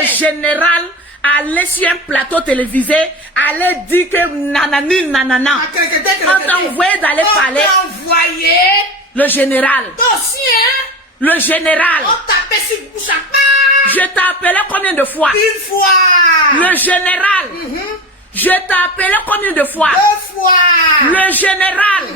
le général allait sur un plateau télévisé, allait dire que nanani nanana. On t'a envoyé d'aller parler. On t'a envoyé. Le général. Dossier, hein? Le général. On tapait sur bouche à part. Je t'ai appelé combien de fois? Une fois. Le général. Je t'ai appelé combien de fois? 2 fois. Le général.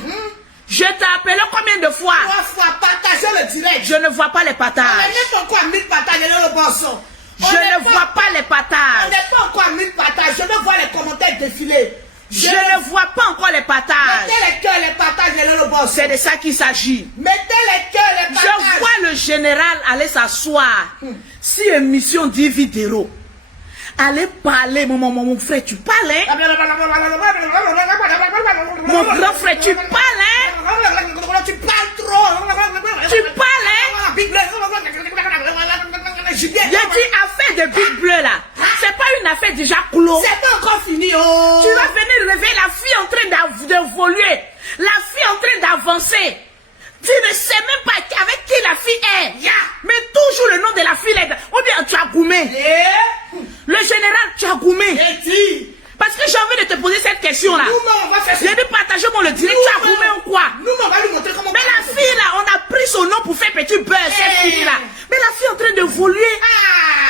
Je t'ai appelé combien de fois? 3 fois. Partagez le direct. Je ne vois pas les On partages. n'est pas encore à 1000 partages dans le boisson. Je ne vois pas les On partages. n'est pas encore à 1000 partages. Je veux voir les commentaires défiler. Je ne vois pas encore les partages. Mettez les cœurs, les partages dans le boisson. C'est de ça qu'il s'agit. Mettez les cœurs, les partages. Je vois le général aller s'asseoir. Si émission dit vidéo. Allez parler, mon frère, tu parles, hein? Mon grand frère, tu parles, hein? Tu parles trop. Tu parles, hein? J'ai dit affaire de Big Bleu là. C'est pas une affaire déjà clos. C'est pas encore fini, oh. Tu vas venir réveiller la fille en train d'évoluer. La fille en train d'avancer. Tu ne sais même pas avec qui la fille est. Mais toujours le nom de la fille est. Ou bien tu as goumé. Le général, tu as goumé. Parce que j'ai envie de te poser cette question là. J'ai dit partager-moi le direct. Tu as goumé ou quoi? On va lui montrer comment. Mais la fille là, on a pris son nom pour faire petit beurre. Cette fille là. Mais la fille est en train d'évoluer.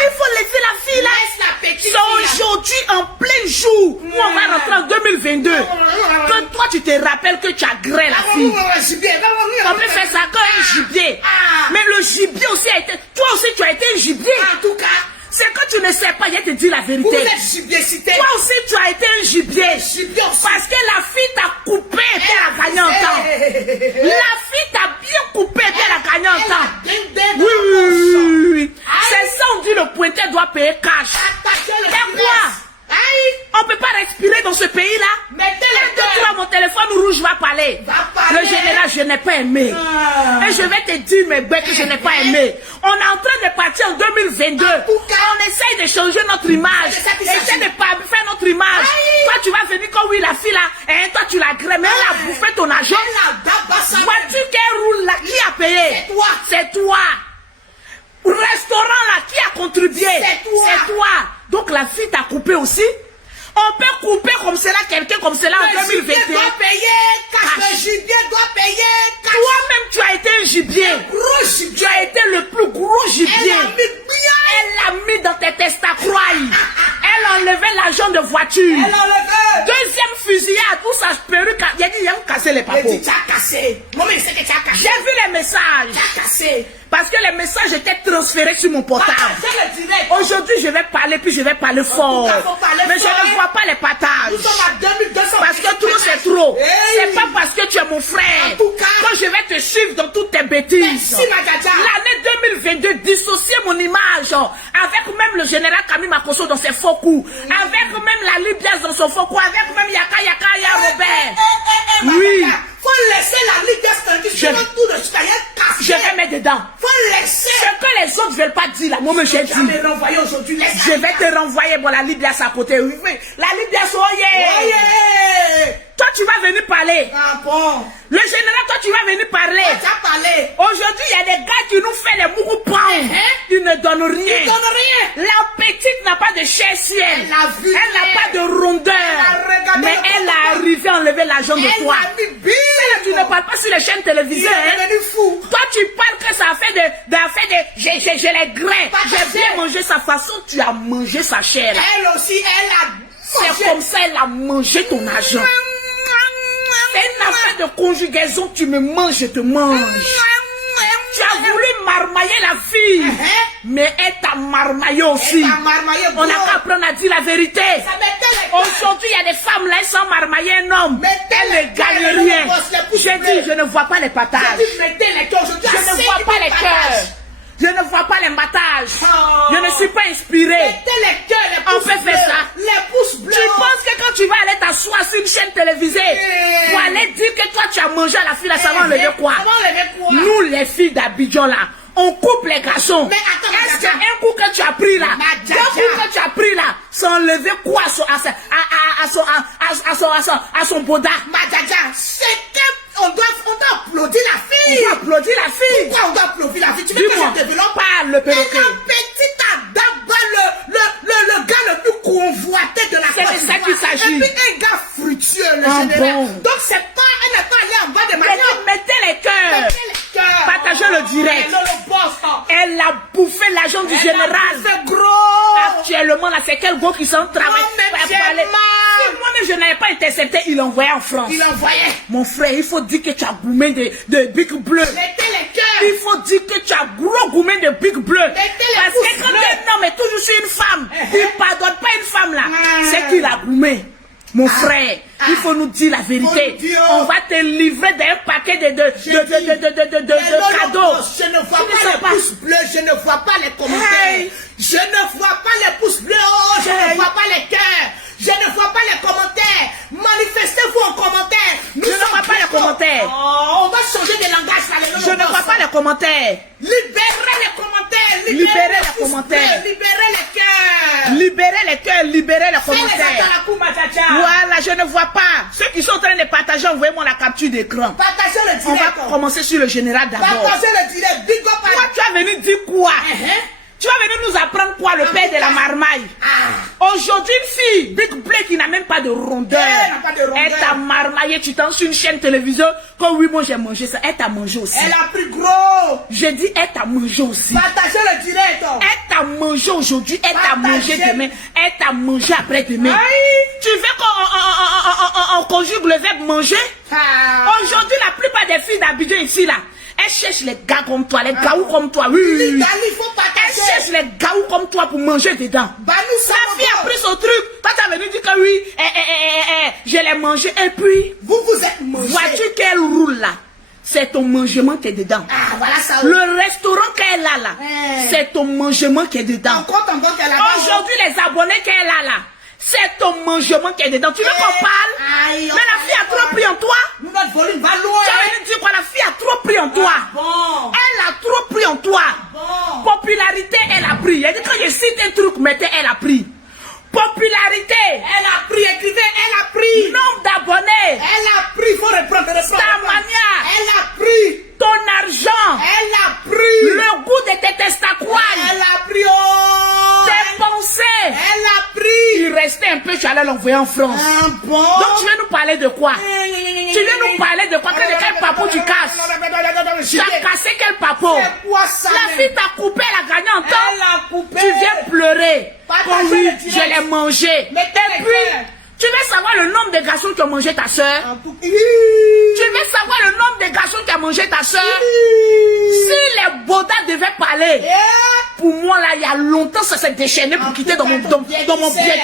Il faut laisser la fille là. C'est aujourd'hui en plein jour où on va rentrer en 2022. Que toi tu te rappelles que tu as gré la fille. On peut faire ça comme un gibier. Mais le gibier aussi a été. Toi aussi tu as été un gibier. En tout cas. C'est que tu ne sais pas, je te dis la vérité. Vous êtes gibier cité. Toi aussi tu as été un gibier. Parce que la fille t'a coupé et puis elle a gagné en temps. La fille t'a bien coupé et puis elle a gagné en temps. Oui. C'est ça on dit le pointeur doit payer cash. C'est quoi? On ne peut pas respirer dans ce pays-là. Mettez les deux, mon téléphone rouge va parler. Le général, je n'ai pas aimé. Et je vais te dire, mes bêtes, que je n'ai pas aimé. On est en train de partir en 2022. On essaye de changer notre image. Essaye de faire notre image. Toi, tu vas venir comme oui, la fille là. Et toi, tu la grèves. Mais elle a bouffé ton argent. Vois-tu qu'elle roule là? Qui a payé? C'est toi. C'est toi. Restaurant là, qui a contribué? C'est toi. Donc la fille t'a coupé aussi. On peut couper comme cela quelqu'un comme cela en 2021. Le gibier doit payer cash. Le gibier doit payer cash. Toi-même tu as été un gibier. Gros gibier. Tu as été le plus gros gibier. Elle l'a mis dans tes testacroix. Elle a enlevé l'argent de voiture. Elle a enlevé. Deuxième fusillade où sa perruque. Il a dit, il a cassé les papos. Il a dit, tu as cassé. Moi, je sais que tu as cassé. J'ai vu les messages. Tu as cassé. Parce que les messages étaient transférés sur mon portable. Aujourd'hui, je vais parler, puis je vais parler fort. Mais je ne vois pas les partages. Nous sommes à 2200. Parce que trop, c'est trop. C'est pas parce que tu es mon frère. Quand je vais te suivre dans toutes tes bêtises. L'année 2022, dissocier mon image. Avec même le général Camille Makosso dans ses faux coups. Avec même la Libias dans son faux coup. Avec même Yaka Robert. Oui. Faut laisser la Ligue je vais mettre dedans. Faut laisser. Ce que les autres ne veulent pas dire là, moi je j'ai dit. Je vais te renvoyer. Bon, la Libye à sa côté. Oui. La Libye à son Toi, tu vas venir parler. Ah bon. Le général, toi, tu vas venir parler. Tu vas parler. Aujourd'hui, il y a des gars qui nous font les mougou-pans. Ils ne donnent rien. Ils donnent rien. La petite n'a pas de chair ciel. Elle n'a pas de rondeur. Mais elle a arrivé à enlever l'argent de toi. Tu ne parles pas sur les chaînes télévisées. Fou. Toi, tu parles que ça a fait j'ai les grains. J'ai bien mangé sa façon. Tu as mangé sa chair. Elle aussi, elle a. C'est comme ça, elle a mangé ton argent. C'est une affaire de conjugaison. Tu me manges, je te mange. Tu as voulu marmailler la fille. Mais elle t'a marmaillé aussi. On n'a qu'à apprendre à dire la vérité. Aujourd'hui, il y a des femmes là, elles sont marmaillées un homme. Elles ne gagnent rien. J'ai dit, je ne vois pas les partages. Je ne vois pas les cœurs. Je ne vois pas les battages. Je ne suis pas inspiré. On peut faire ça. Tu penses que quand tu vas aller t'asseoir sur une chaîne télévisée pour aller dire que toi tu as mangé à la fille là, ça va enlever quoi? Nous les filles d'Abidjan là, on coupe les garçons. Est-ce qu'un coup que tu as pris là, deux coups que tu as pris là, ça enlever quoi à son boda? C'est que on doit applaudir la fille. On doit applaudir la fille. Pourquoi on doit applaudir la fille? Tu veux que je développe pas le perroquet. La petite a d'abord bon. Donc c'est pas, elle n'est pas allée en bas de Maria. Mettez les cœurs. Mettez les cœurs. Partagez le direct. Le boss. Elle a bouffé l'argent du général. C'est gros. Actuellement, là, c'est quel gros qui s'en travaille Moi-même, pour j'ai aller. mal. Si moi-même, je n'avais pas intercepté, il envoyait en France. Il envoyait. Mon frère, il faut dire que tu as gourmé de Big Bleu. Mettez les cœurs. Il faut dire que tu as gros gourmé de Big Bleu. Mettez les Parce pouces que quand bleus. un homme est toujours sur une femme, il ne pardonne pas une femme là. C'est qu'il a gourmé. Mon frère, il faut nous dire la vérité. On va te livrer d'un paquet de cadeaux. Je ne vois pas les pouces bleus, je ne vois pas les commentaires. Hey. Je ne vois pas les pouces bleus, je ne vois pas les cœurs. Je ne vois pas les commentaires. Manifestez-vous en commentaire. Je ne vois pas les commentaires. Oh, on va changer de langage là. Je ne vois pas les commentaires. Libérez les commentaires. Libérez les commentaires. Libérez les cœurs. Libérez les cœurs, libérez les Fais les commentaires. atalakou, machacha. Voilà, je ne vois pas. Ceux qui sont en train de partager, envoyez-moi la capture d'écran. Partagez le On direct. va commencer sur le général d'abord. Partagez le direct. Big up à Toi, tu vas venir dire quoi? Tu vas venir nous apprendre quoi, le père de la marmaille? Aujourd'hui, une fille, Big Bleu, qui n'a même pas de rondeur. Elle n'a pas de rondeur. Elle t'a marmaillé, tu t'en sur une chaîne télévision. Quand oui, moi j'ai mangé ça. Elle t'a mangé aussi. Elle a pris gros. Je dis, elle t'a mangé aussi. Partagez le direct. Elle t'a mangé aujourd'hui, elle t'a mangé Partagez. demain, elle t'a mangé après-demain. Aïe. Tu veux qu'on conjugue le verbe manger? Aujourd'hui, la plupart des filles d'Abidjan ici, là, elles cherchent les gars comme toi, les gaous comme toi. Oui, oui, oui. Il faut Elles partager. cherchent les gaous comme toi pour manger dedans. Bah, nous La sommes fille a pris son truc. Toi, t'as venu dire que oui, je l'ai mangé. Et puis, vous êtes mangé. vois-tu qu'elle roule là? C'est ton mangement qui est dedans. Ah, voilà ça. Le restaurant qu'elle a là, c'est ton mangement qui est dedans. Encore qu'elle a. Aujourd'hui, les abonnés qu'elle a là, c'est ton mangement qui est dedans. Tu veux qu'on parle? Aïe, Mais la fille a trop pris en toi. Notre volume va loin. Tu as venu dire quoi? La fille a trop pris en toi. Bon. Elle a trop pris en toi. Bon. Popularité, elle a pris. Elle dit quand je cite un truc, mettez, elle a pris. Popularité. Elle a pris, écrivez, elle a pris. Nombre d'abonnés. Elle a pris, faut reprendre. Ta manière. Elle a pris. Ton argent. Elle a pris. Le goût de tes testacoines. Elle a pris. Oh. Tes pensées. Elle a pris. Il restait un peu, tu allais l'envoyer en France. Ah, bon. Donc tu veux nous parler de quoi? Tu veux nous parler de quoi? Quel papo tu casses? Tu as cassé quel papo? C'est quoi ça? La fille t'a coupé, elle a gagné en temps. Elle a coupé. Tu viens pleurer. Partagez Oh oui, le direct. je l'ai mangé. Mettez Et les puis, cœurs. tu veux savoir le nombre de garçons qui ont mangé ta soeur? Tu Tu veux savoir le nombre de garçons qui ont mangé ta soeur? Si les bodas devaient parler, pour moi là, il y a longtemps, ça s'est déchaîné pour quitter dans mon bien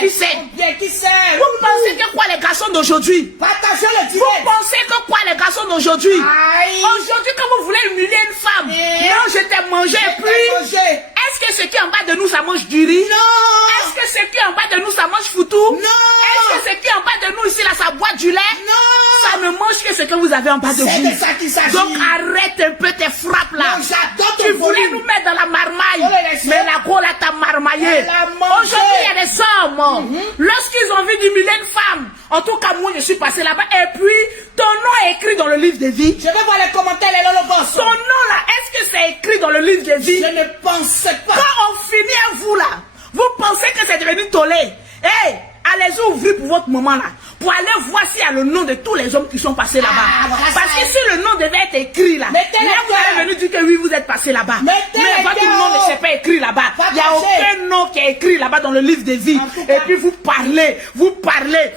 qui sait. Vous pensez que quoi les garçons d'aujourd'hui? Partagez le Vous direct. pensez que quoi les garçons d'aujourd'hui? Aïe. Aujourd'hui, quand vous voulez humilier une femme, non, je t'ai mangé, et puis, est-ce que ce qui est en bas de nous, ça mange du riz? Non. Est-ce que ce qui est en bas de nous, ça mange foutou? Non. Est-ce que ce qui est en bas de nous ici, là, ça boit du lait? Non. Ça ne mange que ce que vous avez en bas de C'est vous. de ça qu'il s'agit. Donc arrête un peu tes frappes là. Non, j'adore ton Tu voulais volume. nous mettre dans la marmaille. Oh, les Mais la go là t'a marmaillé. Elle a mangé. Aujourd'hui, il y a des hommes. Lorsqu'ils ont envie d'humilier une femme, en tout cas, moi, je suis passé là-bas. Et puis, ton nom est écrit dans le livre de vie. Je vais voir les commentaires, les lolo boss. Ton nom là, est-ce que c'est écrit dans le livre de vie? Je ne pensais pas. Quand on finit à vous là, vous pensez que c'est devenu tollé. Hey, allez-y ouvrir pour votre moment là. Pour aller voir s'il y a le nom de tous les hommes qui sont passés là-bas. Ah, voilà Parce ça. que si le nom devait être écrit là, Mettez là les vous allez cœurs. venir dire que oui, vous êtes passé là-bas. Mettez Mais les votre cœurs. nom ne s'est pas écrit là-bas. Il n'y a Partagez. aucun nom qui est écrit là-bas dans le livre des vies. En tout cas. Et puis vous parlez.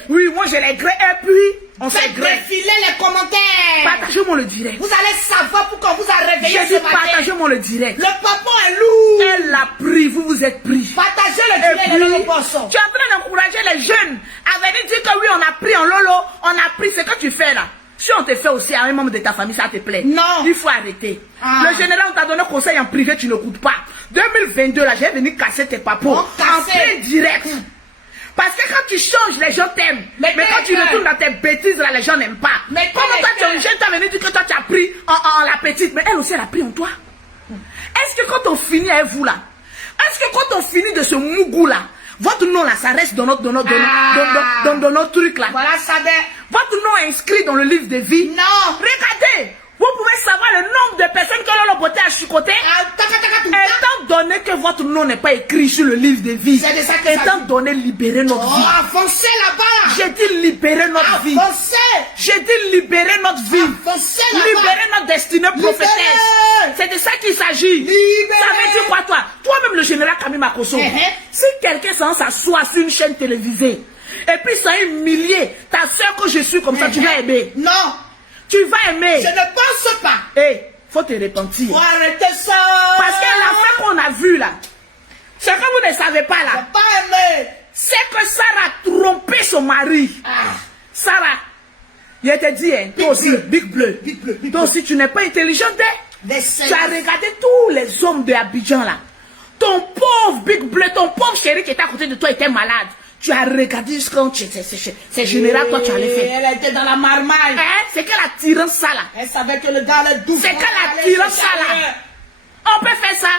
Oui, moi je l'ai gré. Et puis, on s'est Faites gré. défiler les commentaires. Partagez-moi le direct. Vous allez savoir pourquoi vous a réveillé J'ai ce dit matin. partagez-moi le direct. Le papa est lourd. Elle l'a pris, vous êtes pris. Partagez le Et direct, puis, les lolo boss. tu es en train d'encourager les jeunes à venir dire que oui, on a pris en lolo, on a pris ce que tu fais là. Si on te fait aussi à un membre de ta famille, ça te plaît. Non. Il faut arrêter. Ah. Le général, on t'a donné conseil en privé, tu n'écoutes pas. 2022, là, j'ai venu casser tes papos. On En casser. plein direct. Parce que quand tu changes, les gens t'aiment. Mais quand tu retournes dans tes bêtises, là, les gens n'aiment pas. Mais Comme toi, tu es une jeune, tu as venu dire que toi, tu as pris en la petite. Mais elle aussi, elle a pris en toi. Est-ce que quand on finit avec vous, là, est-ce que quand on finit de ce mougou, là, votre nom, là, ça reste dans notre truc, là. Voilà ça. Votre nom est inscrit dans le livre de vie. Non. Regardez, Vous pouvez savoir le nombre de personnes que Lolo Beauté a chicoté. Étant donné que votre nom n'est pas écrit sur le livre de vie, étant donné libérer notre vie. Avancez là-bas. J'ai dit libérer notre vie. J'ai dit libérer notre vie. Libérer notre destinée prophétesse. C'est de ça qu'il s'agit. Ça veut dire quoi toi? Toi-même le général Camille Makosso. Si quelqu'un s'assoit sur une chaîne télévisée et puis ça a humilié ta soeur que je suis comme ça, tu vas aimer. Non. Tu vas aimer. Je ne pense pas. Faut te repentir. Faut arrêter ça. Parce que l'affaire qu'on a vue là, ce que vous ne savez pas là, c'est que Sarah a trompé son mari. Sarah, je te dis, hein, toi aussi, Big Bleu. Toi aussi, tu n'es pas intelligente. Tu as regardé tous les hommes de Abidjan là. Ton pauvre Big Bleu, ton pauvre chéri qui était à côté de toi était malade. Tu as regardé jusqu'en c'est général, toi tu allais faire. Elle était dans la marmaille. C'est qu'elle a tiré ça là. Elle savait que le gars allait double. C'est qu'elle a tiré ça là. On peut faire ça.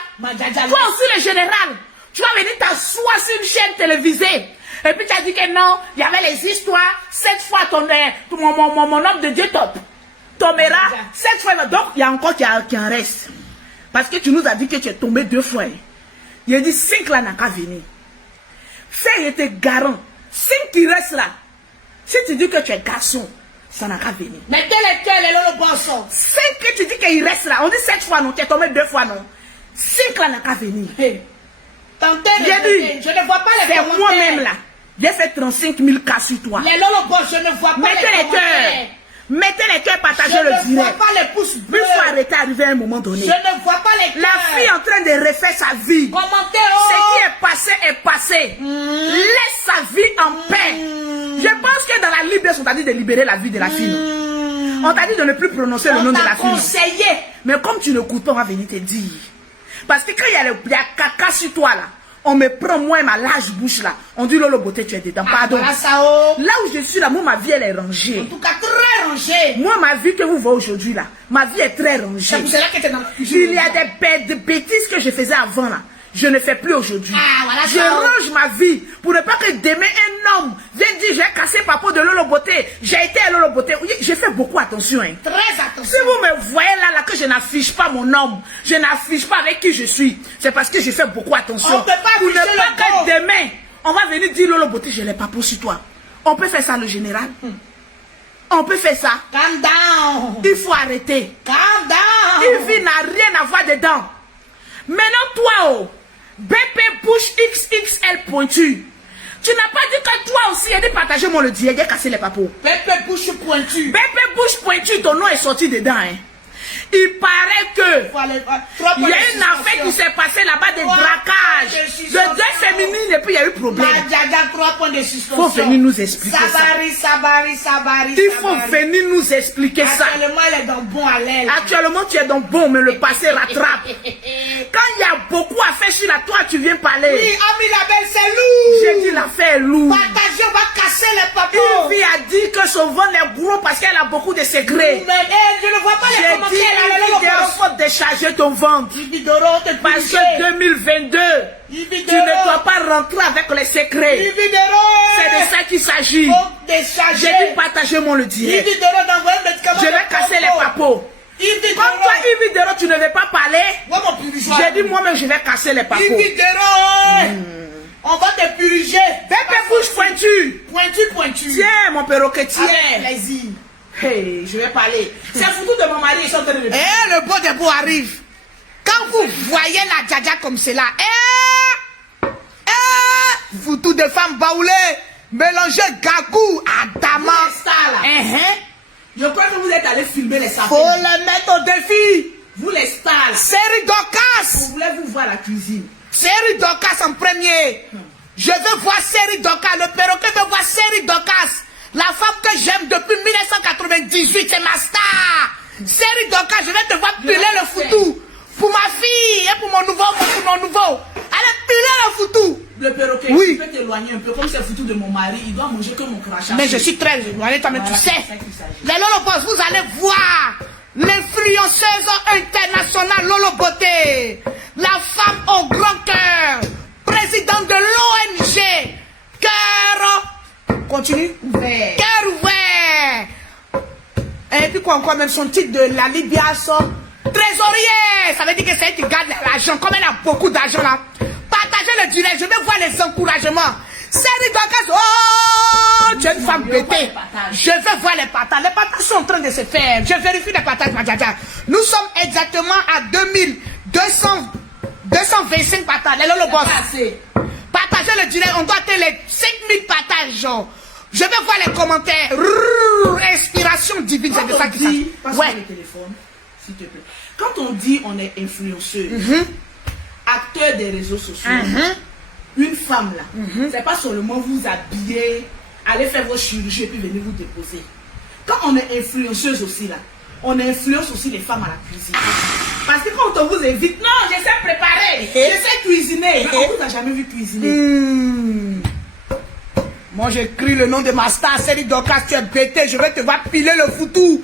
Toi aussi le général. Tu vas venir t'asseoir sur une chaîne télévisée. Et puis tu as dit que non, il y avait les histoires. 7 fois mon homme de Dieu top. Tombera. 7 fois. Donc il y a encore qui en reste. Parce que tu nous as dit que tu es tombé 2 fois. Il a dit 5 là n'a qu'à venir. Fais était garant. 5 qui restent là. Si tu dis que tu es garçon, ça n'a qu'à venir. Mais quel est le bon son? 5 que tu dis qu'il reste là. On dit 7 fois non, tu es tombé 2 fois non. 5 là n'a qu'à venir. Tentez de je ne vois pas les commentaires. C'est moi-même là. J'ai fait 35 000 cas sur toi. Les lolobos, je ne vois pas les commentaires. Mettez les cœurs, partagez le direct. Je ne vois pas les pouces bleus. Il faut arrêter arriver à un moment donné. Je ne vois pas les cœurs. La fille est en train de refaire sa vie. Commentez. Ce qui est passé est passé. Laisse sa vie en paix. Je pense que dans la Bible, on t'a dit de libérer la vie de la fille. On t'a dit de ne plus prononcer le nom de la fille. Conseillé. Mais comme tu ne coûtes pas, on va venir te dire. Parce que quand il y a caca sur toi là, on me prend moi et ma large bouche là. On dit Lolo Beauté, tu es dedans. Pardon. Là où je suis là, moi ma vie elle est rangée. En tout cas, très rangée. Moi ma vie que vous voyez aujourd'hui là, ma vie est très rangée. C'est pour cela que tu es dans la cuisine. Il y a des bêtises que je faisais avant là. Je ne fais plus aujourd'hui. Voilà je range ma vie pour ne pas que demain un homme vienne dire j'ai cassé papa de Lolo Beauté. J'ai été à Lolo Beauté. Oui, j'ai fait beaucoup attention. Hein. Très attention. Si vous me voyez là que je n'affiche pas mon homme, je n'affiche pas avec qui je suis, c'est parce que je fais beaucoup attention. On peut pas pour ne pas que le demain, on va venir dire Lolo Beauté, je l'ai pas pour sur toi. On peut faire ça le général. On peut faire ça. Calm down. Il faut arrêter. Calm down. Une vie n'a rien à voir dedans. Maintenant toi, BP Bouche XXL pointu. Tu n'as pas dit que toi aussi, il a dit partager mon le direct, j'ai cassé les papos. BP Bouche pointu. BP Bouche pointu, ton nom est sorti dedans. Hein. Il paraît que il y a une affaire qui s'est passée là-bas de braquage, de deux féminines et puis il y a eu problème. Il faut venir nous expliquer ça. Il faut venir nous expliquer ça. Actuellement, elle est dans bon haleine. Actuellement, tu es dans bon, mais le passé rattrape. Quand il y a beaucoup à faire sur la toi, tu viens parler. Oui, Ami Label, c'est lourd. J'ai dit l'affaire est lourde. Partagez, on va casser les papos. Une fille a dit que son ventre est gros parce qu'elle a beaucoup de secrets. Mais je ne vois pas les commentaires. Il faut décharger ton ventre. Parce que 2022, tu ne dois pas rentrer avec les secrets. C'est de ça qu'il s'agit. J'ai dit partager mon le direct. Je vais casser les papos. Comme toi, Ividero, tu ne veux pas parler. J'ai dit moi-même, je vais casser les papos. On va te puriger. Bébé bouche pointu. Pointu. Tiens, mon perroquet, tiens. Plaisir. Hey, je vais parler. C'est foutu de mon mari, ils sont en train de... Le beau debout arrive. Quand vous voyez la djadja comme cela, foutu de femmes baoulées, mélangez gagou à dama. Je crois que vous êtes allés filmer les sapins. Faut les mettre au défi. Vous les stars. Série Dorcas. Vous voulez vous voir la cuisine. Série Dorcas en premier. Je veux voir Série Dorcas. Le perroquet veut voir Série Dorcas. La femme que j'aime depuis 1998, c'est ma star. Série Dorcas, je vais te voir piler le foutu. Pour ma fille et pour mon nouveau. Allez, piler le foutu. Le perroquet, oui. Tu peux t'éloigner un peu. Comme c'est foutu de mon mari, il doit manger que mon crachat. Mais je suis très éloigné, toi-même, tu sais. Les Lolobos, vous allez voir l'influenceuse internationale Lolo Beauté. La femme au grand cœur. Présidente de l'ONG. Cœur. Continue. Ouvert. Cœur ouvert. Et puis quoi? quoi encore même son titre de la Libya sort trésorier. Ça veut dire que c'est elle qui garde l'argent. Comme elle a beaucoup d'argent là. Partagez le direct. Je veux voir les encouragements. Série Dorcas. Oh, tu es une femme bêtée. Je veux voir les partages. Les partages sont en train de se faire. Je vérifie les partages, ma djaja. Nous sommes exactement à 2225 partages. Les le boss. Partagez le direct. On doit atteindre les 5000 partages. Je veux voir les commentaires. Inspiration divine, c'est de ça qui dit. Passe ouais. le téléphone, s'il te plaît. Quand on dit on est influenceuse, acteur des réseaux sociaux, une femme là, c'est pas seulement vous habiller, aller faire vos chirurgies et puis venir vous déposer. Quand on est influenceuse aussi là, on influence aussi les femmes à la cuisine. Parce que quand on vous invite, non, je sais préparer, je sais cuisiner. Mais on vous a jamais vu cuisiner. Moi j'écris le nom de ma star, Série Dorcas, tu es bêté, je vais te voir piler le foutou.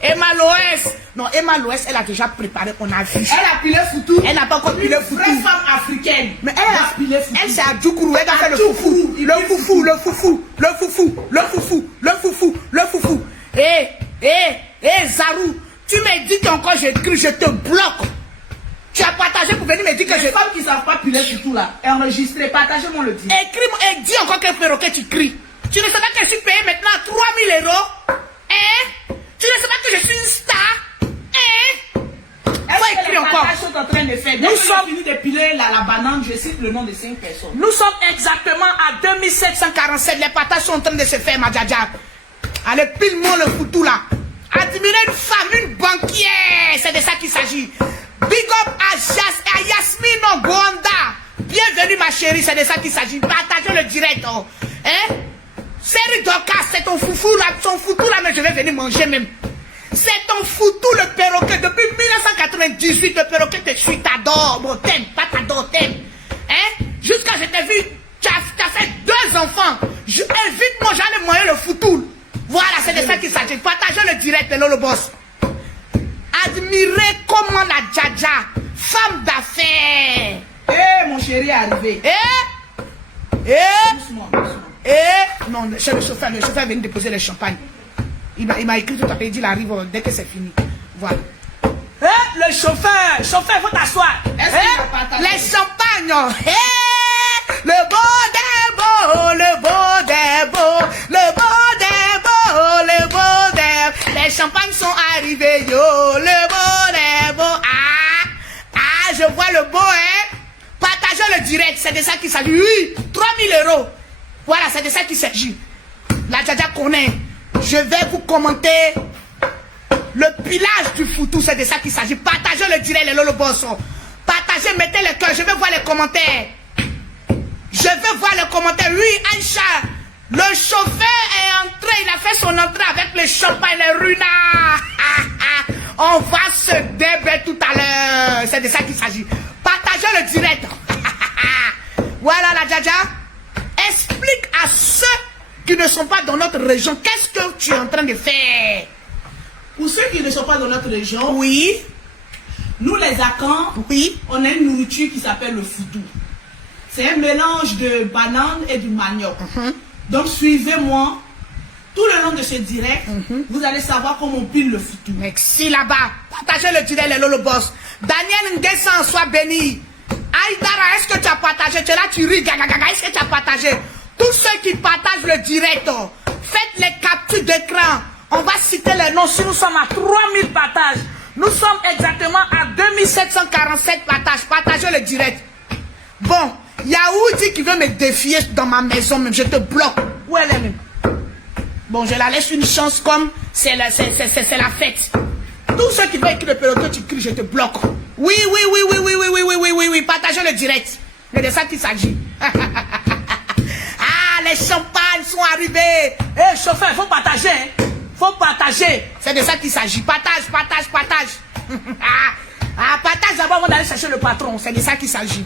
Emma Loès. Non, Emma Loès, elle a déjà préparé, on a vu. Elle a pilé foutou. Elle n'a pas encore pilé foutou. Une vraie femme africaine. Mais elle a pilé foutou. Elle c'est à Djoukourou, elle a fait le foufou. Le foufou, le foufou, le foufou, le foufou, le foufou, le foufou. Zarou, tu me dis qu'encore j'écris, je te bloque. Tu as partagé pour venir me dire que les femmes qui ne savent pas piler foutou là, enregistrez, partagez-moi le dit. Écris-moi et dis encore quel perroquet tu cries. Tu ne sais pas que je suis payé maintenant 3000 €. Hein? Tu ne sais pas que je suis une star? Hein? Est-ce que les partages sont en train de faire? Nous sommes finis de piler la banane, je cite le nom de 5 personnes. Nous sommes exactement à 2747. Les partages sont en train de se faire, ma djaja. Allez, pile-moi le foutou là. Admirer une femme, une banquière. C'est de ça qu'il s'agit. Big up à Yasmine Gwanda. Bienvenue ma chérie, c'est de ça qu'il s'agit. Partagez le direct. Oh. Hein? Série Dorcas, c'est ton foufou là, ton foutou là, mais je vais venir manger même. C'est ton foutou le perroquet. Depuis 1998, le perroquet te suit, t'adore. Bon, t'aimes, pas t'adore, t'aimes. Hein? Jusqu'à je t'ai vu, tu as fait 2 enfants. Invite-moi, j'allais moyen le foutou. Voilà, c'est de ça qu'il s'agit. Partagez le direct, le boss. Admirez comment la djaja, femme d'affaires. Mon chéri est arrivé. Doucement. Non, c'est le chauffeur vient de déposer le champagne. Il m'a écrit tout à l'heure, il dit il arrive dès que c'est fini. Voilà. Le chauffeur, il faut t'asseoir. Les champagnes. Le beau des beaux, le beau des beaux, le beau des beaux, le beau des. Les champagnes sont arrivés, yo, le beau des beaux. Ah, je vois le beau, hein. Partagez le direct, c'est de ça qu'il s'agit. Oui, 3000 €. Voilà, c'est de ça qu'il s'agit. La djaja connaît. Je vais vous commenter le pilage du foutou, c'est de ça qu'il s'agit. Partagez le direct, les lolo bosso. Partagez, mettez le cœur, je veux voir les commentaires. Je veux voir les commentaires. Oui, Aïcha, le chauffeur est entré, il a fait son entrée avec le champagne, les runas. On va se débattre tout à l'heure. C'est de ça qu'il s'agit. Partagez le direct. Voilà la djaja. Explique à ceux qui ne sont pas dans notre région, qu'est-ce que tu es en train de faire? Pour ceux qui ne sont pas dans notre région, oui. Nous les Akans, oui. On a une nourriture qui s'appelle le foutou. C'est un mélange de banane et du manioc. Donc suivez-moi. Tout le long de ce direct, vous allez savoir comment on pile le foutou. Merci là-bas. Partagez le direct, les lolo boss. Daniel Nguessan, sois béni. Aïdara, est-ce que tu as partagé? Tu es là, tu ris, est-ce que tu as partagé? Tous ceux qui partagent le direct, faites les captures d'écran. On va citer les noms. Si nous sommes à 3000 partages, nous sommes exactement à 2747 partages. Partagez le direct. Bon, il y a Oudi qui veut me défier dans ma maison même. Je te bloque. Où elle est même? Bon, je la laisse une chance comme c'est la fête. Tous ceux qui veulent écrire le peloton, tu cries, je te bloque. Oui. Partagez le direct. C'est de ça qu'il s'agit. Les champagnes sont arrivés. Chauffeur, il faut partager. Hein? Faut partager. C'est de ça qu'il s'agit. Partage. Partage d'abord avant d'aller chercher le patron. C'est de ça qu'il s'agit.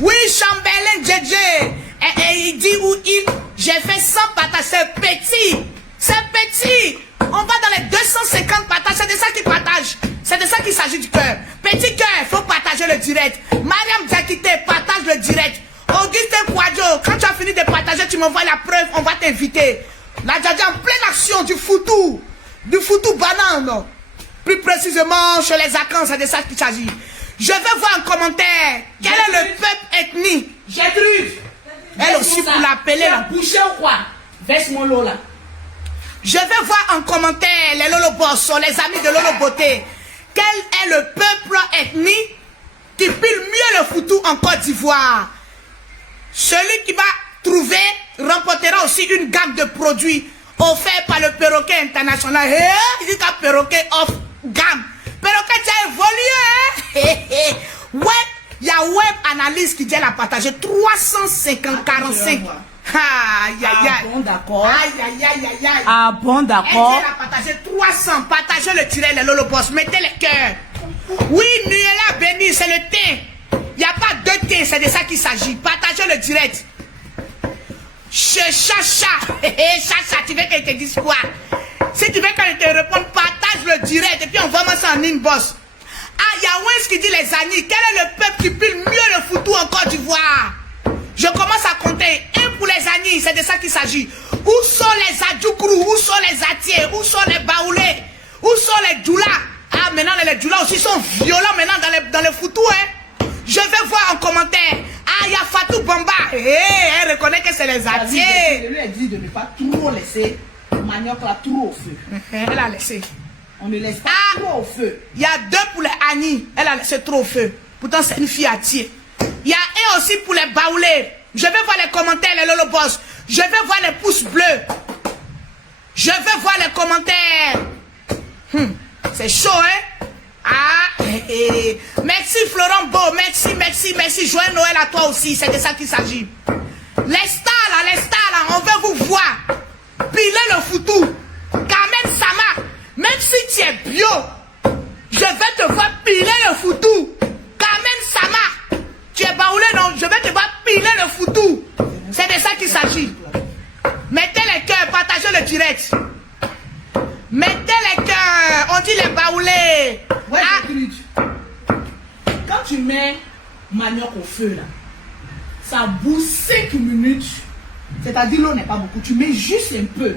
Oui, Chambelin JJ. Il dit où j'ai fait 100 partages. C'est petit. On va dans les 250 partages. C'est de ça qu'il partage. C'est de ça qu'il s'agit du cœur. Petit cœur, il faut partager le direct. Mariam Diakité, partage le direct. Augustin Kouadjo, quand tu as fini de partager, tu m'envoies la preuve, on va t'inviter. La Djadja en pleine action du foutou banane. Plus précisément chez les Akans, c'est de ça qu'il s'agit. Je vais voir en commentaire quel est le peuple ethnique. Gertrude. Elle aussi pour l'appeler là. Boucher ou quoi? Verse mon lot là. Je vais voir en commentaire les Lolo Bosso, les amis de Lolo Beauté. Quel est le peuple ethnique qui pile mieux le foutou en Côte d'Ivoire? Celui qui va trouver remportera aussi une gamme de produits offerts par le Perroquet International. Il dit qu'un perroquet offre gamme. Perroquet, tu as évolué, hein? Web, il y a Web Analyse qui dit la partager 350-45. Aïe, aïe, aïe. Ah bon, d'accord. Aïe, aïe, aïe, aïe, aïe. Ah bon, d'accord. Elle dit la partager 300. Partagez le tiret, les Lolo Boss. Mettez les cœurs. Oui, Nuela béni, c'est le thé. Il n'y a pas deux thés, c'est de ça qu'il s'agit. Partagez le direct. Chez Chacha. Chacha, tu veux qu'elle te dise quoi? Si tu veux qu'elle te réponde, partage le direct et puis on va ça en inbox. Ah, il y a Wens qui dit les Anis. Quel est le peuple qui pile mieux le foutou en Côte d'Ivoire? Je commence à compter. Un pour les Anis, c'est de ça qu'il s'agit. Où sont les Adjoukrou? Où sont les Atiers? Où sont les Baoulés? Où sont les Djoula? Ah, maintenant les Djoula aussi sont violents maintenant dans les foutous, hein. Je vais voir en commentaire. Ah, il y a Fatou Bamba. Elle reconnaît que c'est les Atiers. Je lui ai dit de ne pas trop laisser manioc là trop au feu. Elle a laissé. On ne laisse pas trop au feu. Il y a deux pour les Annie. Elle a laissé trop au feu. Pourtant, c'est une fille Atier. Il y a un aussi pour les Baoulés. Je vais voir les commentaires, les Lolo Boss. Je vais voir les pouces bleus. Je vais voir les commentaires. C'est chaud, hein? Ah, merci Florent Beau, merci. Joyeux Noël à toi aussi, c'est de ça qu'il s'agit. Les stars là, on veut vous voir. Piler le foutou. Carmen Sama, même si tu es bio, je vais te voir piler le foutou. Carmen Sama, tu es baoulé, non, je vais te voir piler le foutou. C'est de ça qu'il s'agit. Mettez les cœurs, partagez le direct. Mettez les cœurs, on dit les baoulés. Ouais, quand tu mets manioc au feu là, ça bout 5 minutes. C'est-à-dire l'eau n'est pas beaucoup, tu mets juste un peu.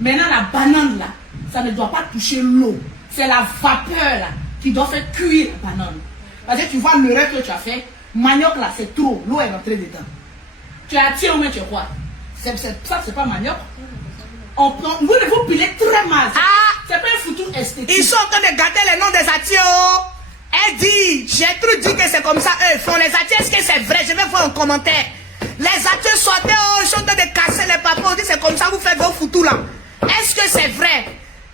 Maintenant la banane là, ça ne doit pas toucher l'eau. C'est la vapeur là qui doit faire cuire la banane. Parce que tu vois l'erreur que tu as fait, manioc là c'est trop, l'eau est rentrée dedans. Tu as tiré au moins tu crois. Ça c'est pas manioc. On prend, vous pilez très mal. C'est pas un foutu esthétique. Ils sont en train de gâter les noms des Atiers. Elle dit, Gertrude dit que c'est comme ça, eux font les Atiers. Est-ce que c'est vrai? Je vais voir en commentaire. Les Atiers sortaient, ils sont en train de casser les papas. On dit c'est comme ça, vous faites vos foutus là. Est-ce que c'est vrai?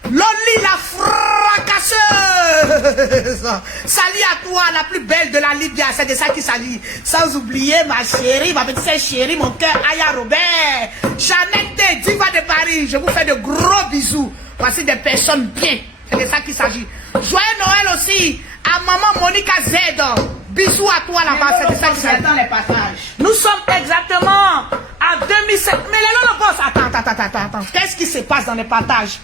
Loli la fracasseuse. Salut à toi, la plus belle de la Libye. C'est de ça qu'il s'agit. Sans oublier ma chérie, ma petite chérie, mon cœur, Aya Robert. Jeannette, diva de Paris. Je vous fais de gros bisous. Voici des personnes bien. C'est de ça qu'il s'agit. Joyeux Noël aussi à maman Monica Z. Bisous à toi là-bas. C'est de ça qu'il s'agit. Dans les partages. Nous sommes exactement à 2007. Mais les Lolo Boss, attends. Qu'est-ce qui se passe dans les partages?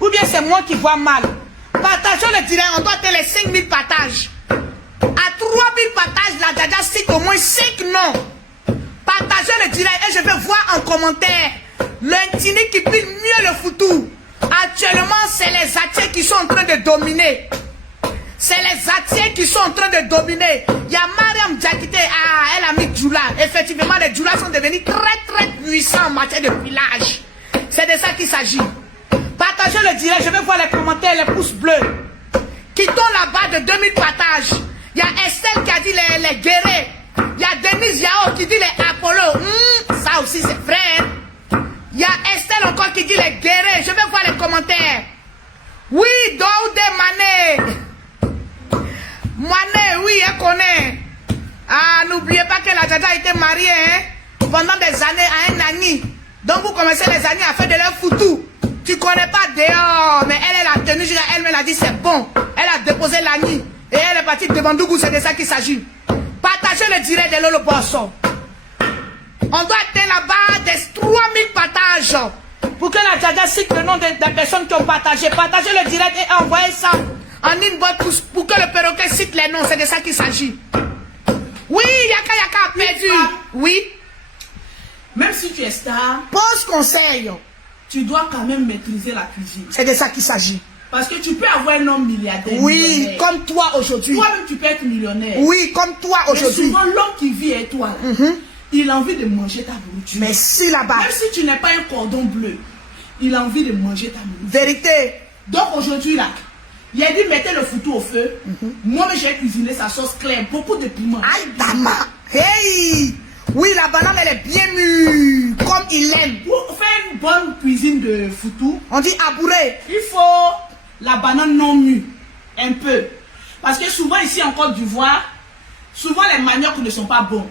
Ou bien c'est moi qui vois mal. Partageons le direct, on doit faire les 5000 partages. À 3000 partages, la Djadja cite au moins 5 noms. Partagez le direct et je vais voir en commentaire l'intini qui pile mieux le foutou. Actuellement, c'est les Atiers qui sont en train de dominer. C'est les Atiers qui sont en train de dominer. Il y a Mariam Diakité, elle a mis Djoula. Effectivement, les Djoula sont devenus très puissants en matière de pilage. C'est de ça qu'il s'agit. Partagez le direct, je vais voir les commentaires, les pouces bleus. Quittons là-bas de 2000 partages. Il y a Estelle qui a dit les guérés. Il y a Denise Yao qui dit les Apollo. Ça aussi c'est vrai. Hein? Il y a Estelle encore qui dit les guérés. Je vais voir les commentaires. Oui, Daoudé Mané, oui, elle connaît. Ah, n'oubliez pas que la Djadja a été mariée pendant des années à un Nani. Donc vous commencez les années à faire de leur foutou. Tu connais pas dehors, mais elle a tenu, elle a dit c'est bon. Elle a déposé l'Ani et elle est partie devant Dougou, c'est de ça qu'il s'agit. Partagez le direct de Lolo Bosso. On doit atteindre là-bas des 3000 partages pour que la Djadja cite le nom des personnes qui ont partagé. Partagez le direct et envoyez ça en inbox pour que le perroquet cite les noms, c'est de ça qu'il s'agit. Oui, Yaka a perdu. Oui. Même si tu es star, Pose conseil. tu dois quand même maîtriser la cuisine. C'est de ça qu'il s'agit. Parce que tu peux avoir un homme milliardaire. Oui, millionnaire. comme toi aujourd'hui. Toi-même, tu peux être millionnaire. Oui, comme toi aujourd'hui. Souvent, l'homme qui vit avec toi, là, il a envie de manger ta nourriture. Mais si là-bas. Même si tu n'es pas un cordon bleu, il a envie de manger ta nourriture. Vérité. Donc aujourd'hui, là, il a dit mettez le foutu au feu. Moi, j'ai cuisiné sa sauce claire, beaucoup de piment. Aïe, dama. Hey. Oui, la banane, elle est bien mûre, comme il l'aime. Pour faire une bonne cuisine de foutu, on dit abouré. Il faut la banane non mûre, un peu. Parce que souvent ici en Côte d'Ivoire, souvent les maniocs ne sont pas bons.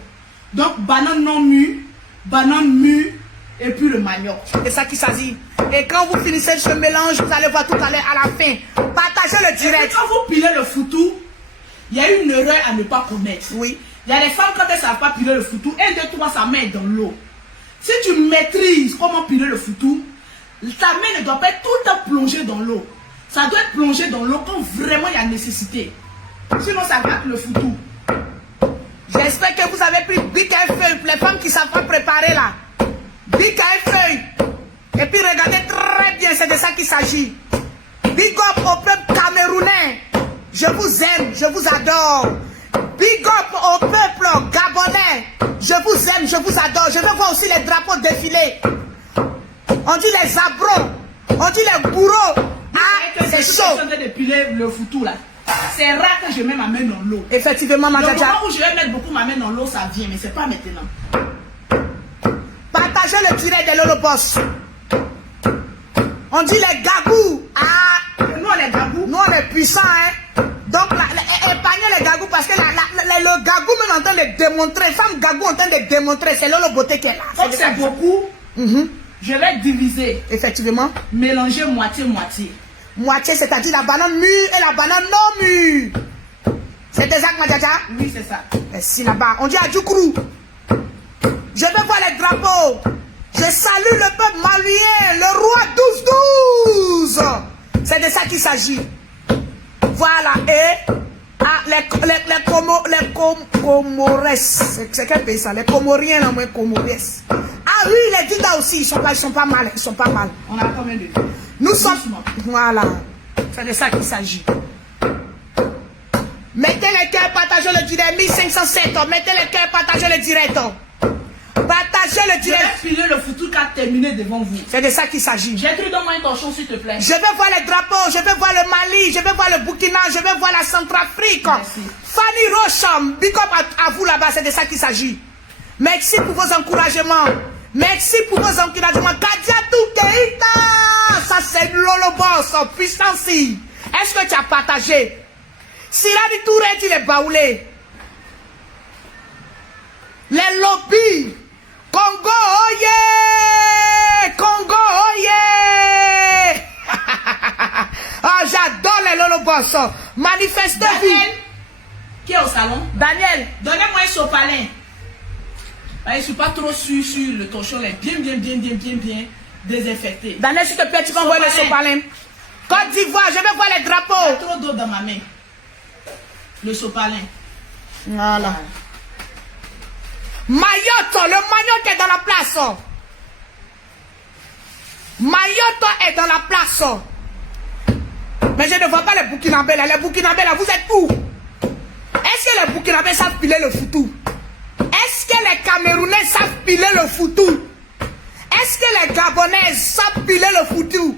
Donc banane non mûre, banane mûre et puis le manioc. C'est ça qui s'agit. Et quand vous finissez ce mélange, vous allez voir tout à l'heure à la fin. Partagez le direct. Et puis quand vous pilez le foutu, il y a une erreur à ne pas commettre. Oui. Il y a des femmes quand elles ne savent pas piler le foutu, 1, 2, 3, ça met dans l'eau. Si tu maîtrises comment piler le foutu, ta main ne doit pas être tout le temps plongée dans l'eau. Ça doit être plongé dans l'eau quand vraiment il y a nécessité. Sinon ça gâte le foutu. J'espère que vous avez pris bic à feuille, les femmes qui ne savent pas préparer là. Bic à feuille. Et puis regardez très bien, c'est de ça qu'il s'agit. Big up au peuple camerounais. Je vous aime, je vous adore. Big up au peuple gabonais. Je vous aime, je vous adore. Je veux voir aussi les drapeaux défiler. On dit les abrons, on dit les bourreaux. Ah, c'est chaud. Je suis en train de piler le foutu là. C'est rare que je mette ma main dans l'eau. Effectivement, ma Le Dja Dja. moment où je vais mettre beaucoup ma main dans l'eau, ça vient, mais c'est pas maintenant. Partagez le direct de Lolo Boss. On dit les gagous. Ah, nous on est gagous. Nous on est puissants, hein. Donc, épargnez les gagous parce que le gagou même en train de démontrer, les femmes gagou en train de démontrer, c'est Lolo Beauté qui est là. Comme c'est beaucoup, je vais diviser. Effectivement. Mélanger moitié-moitié. Moitié, c'est-à-dire la banane mûre et la banane non mûre. C'est exact, ma Dja Dja? Oui, c'est ça. Merci là-bas. On dit à Djoukrou. Je vais voir les drapeaux. Je salue le peuple malien, le roi 12-12. C'est de ça qu'il s'agit. Voilà. Et les Comores. C'est quel pays ça? Les Comoriens, non, mais Comores. Ah oui, les Dida aussi, ils sont pas mal. Ils sont pas mal. On a combien de temps? Nous sommes. Voilà. C'est de ça qu'il s'agit. Mettez les cœurs, partagez le direct. 1507. Mettez les cœurs, partagez le direct. Partagez le direct. Je vais filer le foutu qui a terminé devant vous. C'est de ça qu'il s'agit. J'ai trouvé dans moi un torchon, s'il te plaît. Je vais voir les drapeaux, je vais voir le Mali, je vais voir le Burkina, je vais voir la Centrafrique. Merci. Fanny Rocham, big up à vous là-bas, c'est de ça qu'il s'agit. Merci pour vos encouragements. Merci pour vos encouragements. Kadiatou Keita, ça c'est Lolo Boss, puissance. Est-ce que tu as partagé? Siradi Touré, il est baoulé. Les lobbies. Congo, oh yeah! Congo, oh yeah! Ah, j'adore les Lolo Boss. Manifestez-vous. Daniel, qui est au salon? Daniel. Donnez-moi un sopalin. Je ne suis pas trop sûr sur le torchon, il est bien désinfecté. Daniel, s'il te plaît, tu vas envoyer le sopalin. Côte d'Ivoire, je vais voir les Il y a drapeaux. trop d'eau dans ma main. Le sopalin. Voilà. Mayotte, le Mayotte est dans la place. Mayotte est dans la place. Mais je ne vois pas les Burkinabés là. Les Burkinabés là, vous êtes où? Est-ce que les Burkinabés savent piler le foutu? Est-ce que les Camerounais savent piler le foutu? Est-ce que les Gabonais savent piler le foutu?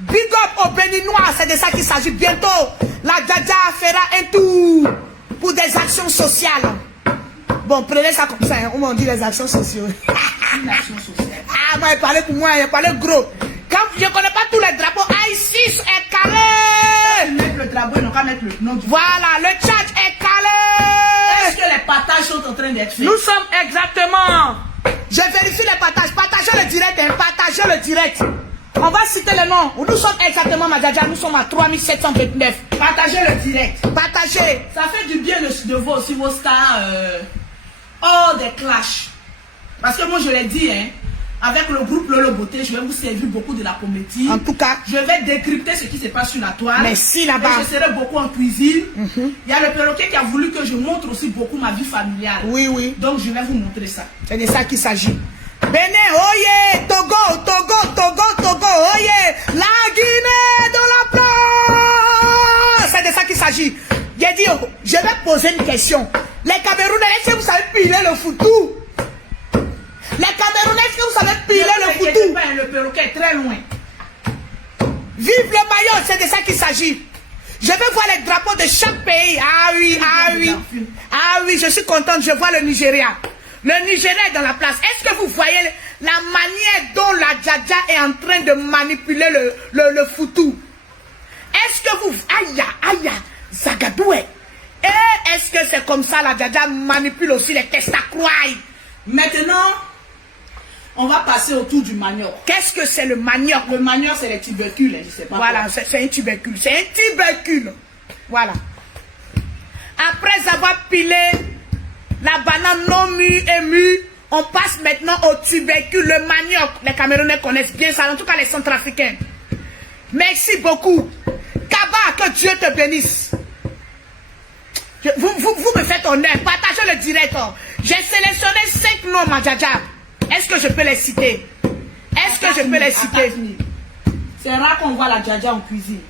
Big up au Béninois, c'est de ça qu'il s'agit. Bientôt, la Dja Dja fera un tour pour des actions sociales. Bon, prenez ça comme ça, hein. On dit les actions sociales. Une action sociale. Ah, moi, il parlait pour moi, il parlait gros. Quand je ne connais pas tous les drapeaux, ISIS est calé. Mettre le drapeau, ils n'ont qu'à mettre le nom du. Voilà, le Tchad est calé. Est-ce que les partages sont en train d'être faits? Nous sommes exactement. Je vérifie les partages. Partagez le direct, hein. Partagez le direct. On va citer les noms. Nous sommes exactement, ma Dja Dja, nous sommes à 3729. Partagez le direct. Partagez. Ça fait du bien de voir aussi vos stars hors des clashs. Parce que moi, je l'ai dit, hein, avec le groupe Lolo Beauté, je vais vous servir beaucoup de la comédie. En tout cas, je vais décrypter ce qui se passe sur la toile. Merci là-bas. Et je serai beaucoup en cuisine. Il y a le perroquet qui a voulu que je montre aussi beaucoup ma vie familiale. Oui, oui. Donc, je vais vous montrer ça. C'est de ça qu'il s'agit. Bénin, oye, Togo, Togo, Togo, Togo, oye, la Guinée dans la place. C'est de ça qu'il s'agit. J'ai dit, je vais poser une question. Les Camerounais, est-ce que vous savez piler le foutou? Les Camerounais, est-ce que vous savez piler le foutou? Le perroquet est très loin. Vive le maillot, c'est de ça qu'il s'agit. Je veux voir les drapeaux de chaque pays. Ah oui, ah oui. Ah oui, je suis contente, je vois le Nigeria. Le Nigeria est dans la place. Est-ce que vous voyez la manière dont la Djadja est en train de manipuler le foutou? Est-ce que vous... Aïe, Zagadoué. Et est-ce que c'est comme ça la Djadja manipule aussi les testacroix? Maintenant, on va passer autour du manioc. Qu'est-ce que c'est le manioc? Le manioc, c'est les tubercules, je sais pas. Voilà, c'est un tubercule. C'est un tubercule. Voilà. Après avoir pilé la banane non mûre et mûre, on passe maintenant au tubercule, le manioc. Les Camerounais connaissent bien ça, en tout cas les Centrafricains. Merci beaucoup. Kaba, que Dieu te bénisse. Vous me faites honneur, partagez le direct. J'ai sélectionné 5 noms, ma Djadja. Est-ce que je peux les citer? Est-ce que je peux les citer? C'est rare qu'on voit la Djadja en cuisine.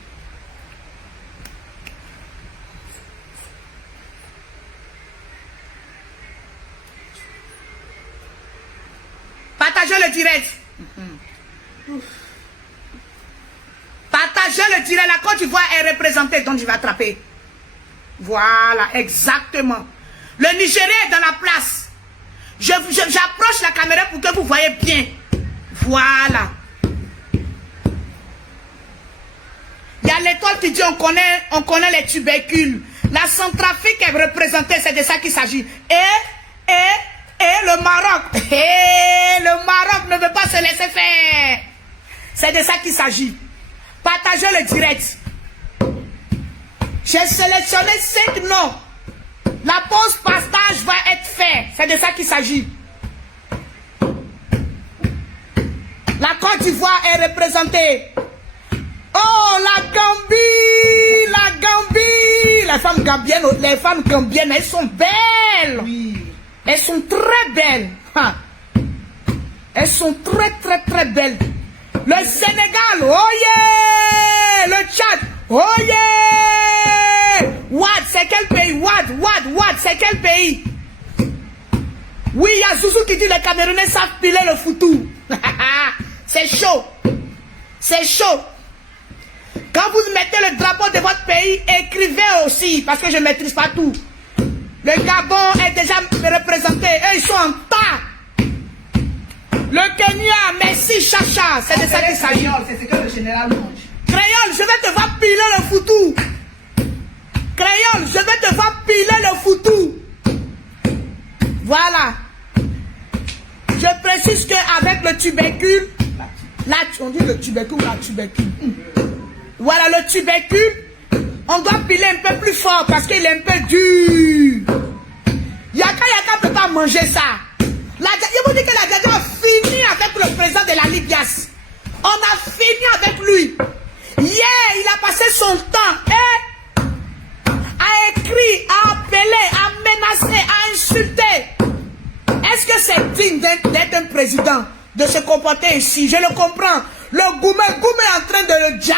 Partagez le direct. Partagez le direct. La Côte d'Ivoire est représentée, donc je vais attraper. Voilà, exactement. Le Nigeria est dans la place. J'approche la caméra pour que vous voyez bien. Voilà. Il y a l'étoile qui dit on connaît les tubercules. La Centrafrique est représentée, c'est de ça qu'il s'agit. Et le Maroc. Et le Maroc ne veut pas se laisser faire. C'est de ça qu'il s'agit. Partagez le direct. J'ai sélectionné 5 noms. La pause partage va être faite. C'est de ça qu'il s'agit. La Côte d'Ivoire est représentée. Oh, la Gambie! La Gambie! Les femmes gambiennes, elles sont belles. Oui. Elles sont très belles. Elles sont très belles. Le Sénégal, oh yeah! Le Tchad, oh yeah! Ouad, c'est quel pays? Ouad, c'est quel pays? Oui, il y a Zouzou qui dit les Camerounais savent piler le foutou. C'est chaud. C'est chaud. Quand vous mettez le drapeau de votre pays, écrivez aussi, parce que je ne maîtrise pas tout. Le Gabon est déjà représenté. Eux, ils sont en tas. Le Kenya, merci Chacha. C'est de ça qu'il s'agit. C'est ce que le général mange. Créole, je vais te voir piler le foutou. Créole, je vais te voir piler le foutou. Voilà. Je précise qu'avec le tubercule, là, on dit le tubercule ou la tubercule. Voilà, le tubercule, on doit piler un peu plus fort parce qu'il est un peu dur. Yaka ne peut pas manger ça. Je vous dis que la Djadja a fini avec le président de la Libias. On a fini avec lui. Hier, il a passé son temps à écrire, à appeler, à menacer, à insulter. Est-ce que c'est digne d'être un président, de se comporter ainsi? Je le comprends. Le Goumé est en train de le dire.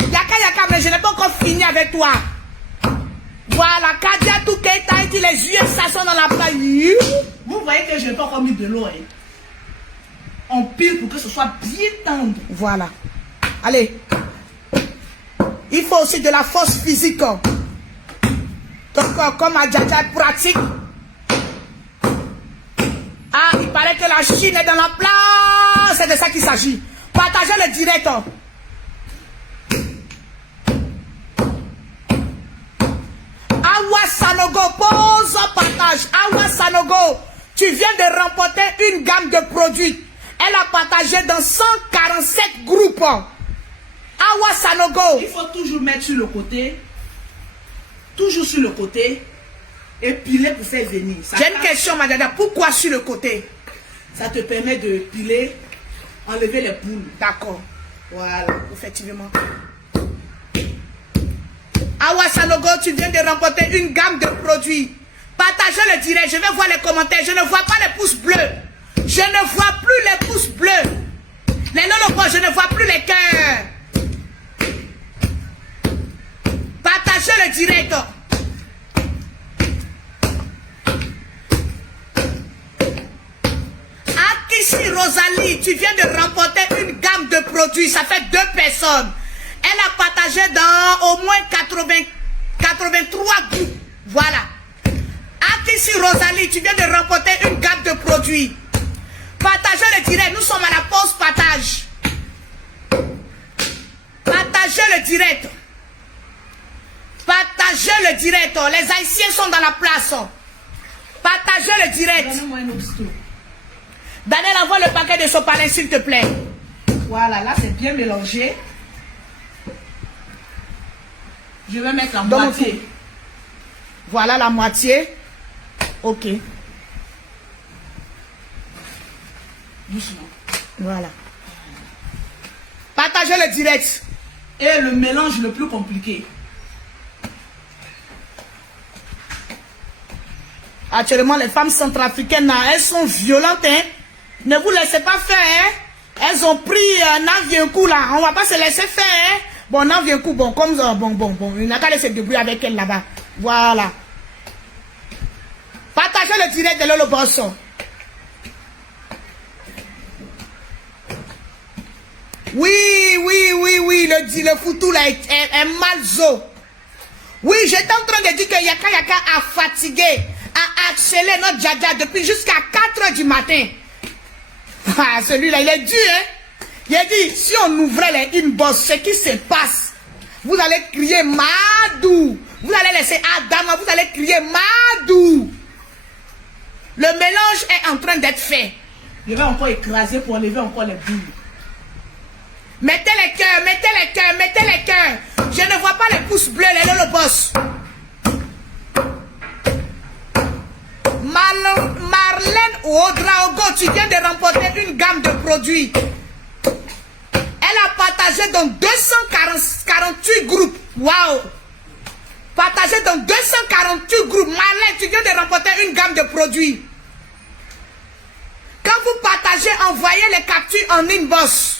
Yaka, mais je n'ai pas encore fini avec toi. Voilà, Kadia Toukeita dit les yeux, ça sont dans la plage. Vous voyez que je n'ai pas encore mis de l'eau. Hein. On pile pour que ce soit bien tendre. Voilà. Allez. Il faut aussi de la force physique. Donc, comme Djadja pratique. Ah, il paraît que la Chine est dans la place. C'est de ça qu'il s'agit. Partagez le direct. Awa Sanogo, pose partage. Awa Sanogo, tu viens de remporter une gamme de produits. Elle a partagé dans 147 groupes. Awa Sanogo. Il faut toujours mettre sur le côté. Toujours sur le côté. Et piler pour faire venir. J'ai une question, madame. Pourquoi sur le côté? Ça te permet de piler, enlever les poules. D'accord. Voilà. Effectivement. Awa Sanogo, tu viens de remporter une gamme de produits. Partagez le direct, je vais voir les commentaires. Je ne vois pas les pouces bleus. Je ne vois plus les pouces bleus. Les lolobos, je ne vois plus les cœurs. Partagez le direct. Akissi Rosalie, tu viens de remporter une gamme de produits. Ça fait 2 personnes. Elle a partagé dans au moins 83 groupes. Voilà. Akissi Rosalie, tu viens de remporter une gamme de produits. Partagez le direct. Nous sommes à la pause partage. Partagez le direct. Partagez le direct. Les Haïtiens sont dans la place. Partagez le direct. Daniel, envoie le paquet de sopalin, s'il te plaît. Voilà, là c'est bien mélangé. Je vais mettre la Dans moitié. Voilà la moitié. Ok. Doucement. Voilà. Partagez le direct. Et le mélange le plus compliqué. Actuellement, les femmes centrafricaines, elles sont violentes. Hein? Ne vous laissez pas faire. Hein? Elles ont pris un vieux coup là. On ne va pas se laisser faire. Hein? Bon, un vieux coup. Bon, comme ça. Bon. Il n'a qu'à laisser se débrouiller avec elle là-bas. Voilà. Partagez le direct de Lolo Bosso. Oui. Le foutou là est malzo. Oui, j'étais en train de dire que Yaka a fatigué, a accéléré notre Djadja depuis jusqu'à 4 h du matin. Ah, celui-là, il est dur, hein. Il a dit, si on ouvrait les inbox, ce qui se passe, vous allez crier Madou. Vous allez laisser Adama, vous allez crier Madou. Le mélange est en train d'être fait. Je vais encore écraser pour enlever encore les bulles. Mettez les cœurs, mettez les cœurs, mettez les cœurs. Je ne vois pas les pouces bleus, les lolobos. Marlène Ouodraogo, tu viens de remporter une gamme de produits. Elle a partagé dans 248 groupes. Waouh! Partagé dans 248 groupes. Marlène, tu viens de remporter une gamme de produits. Quand vous partagez, envoyez les captures en inbox.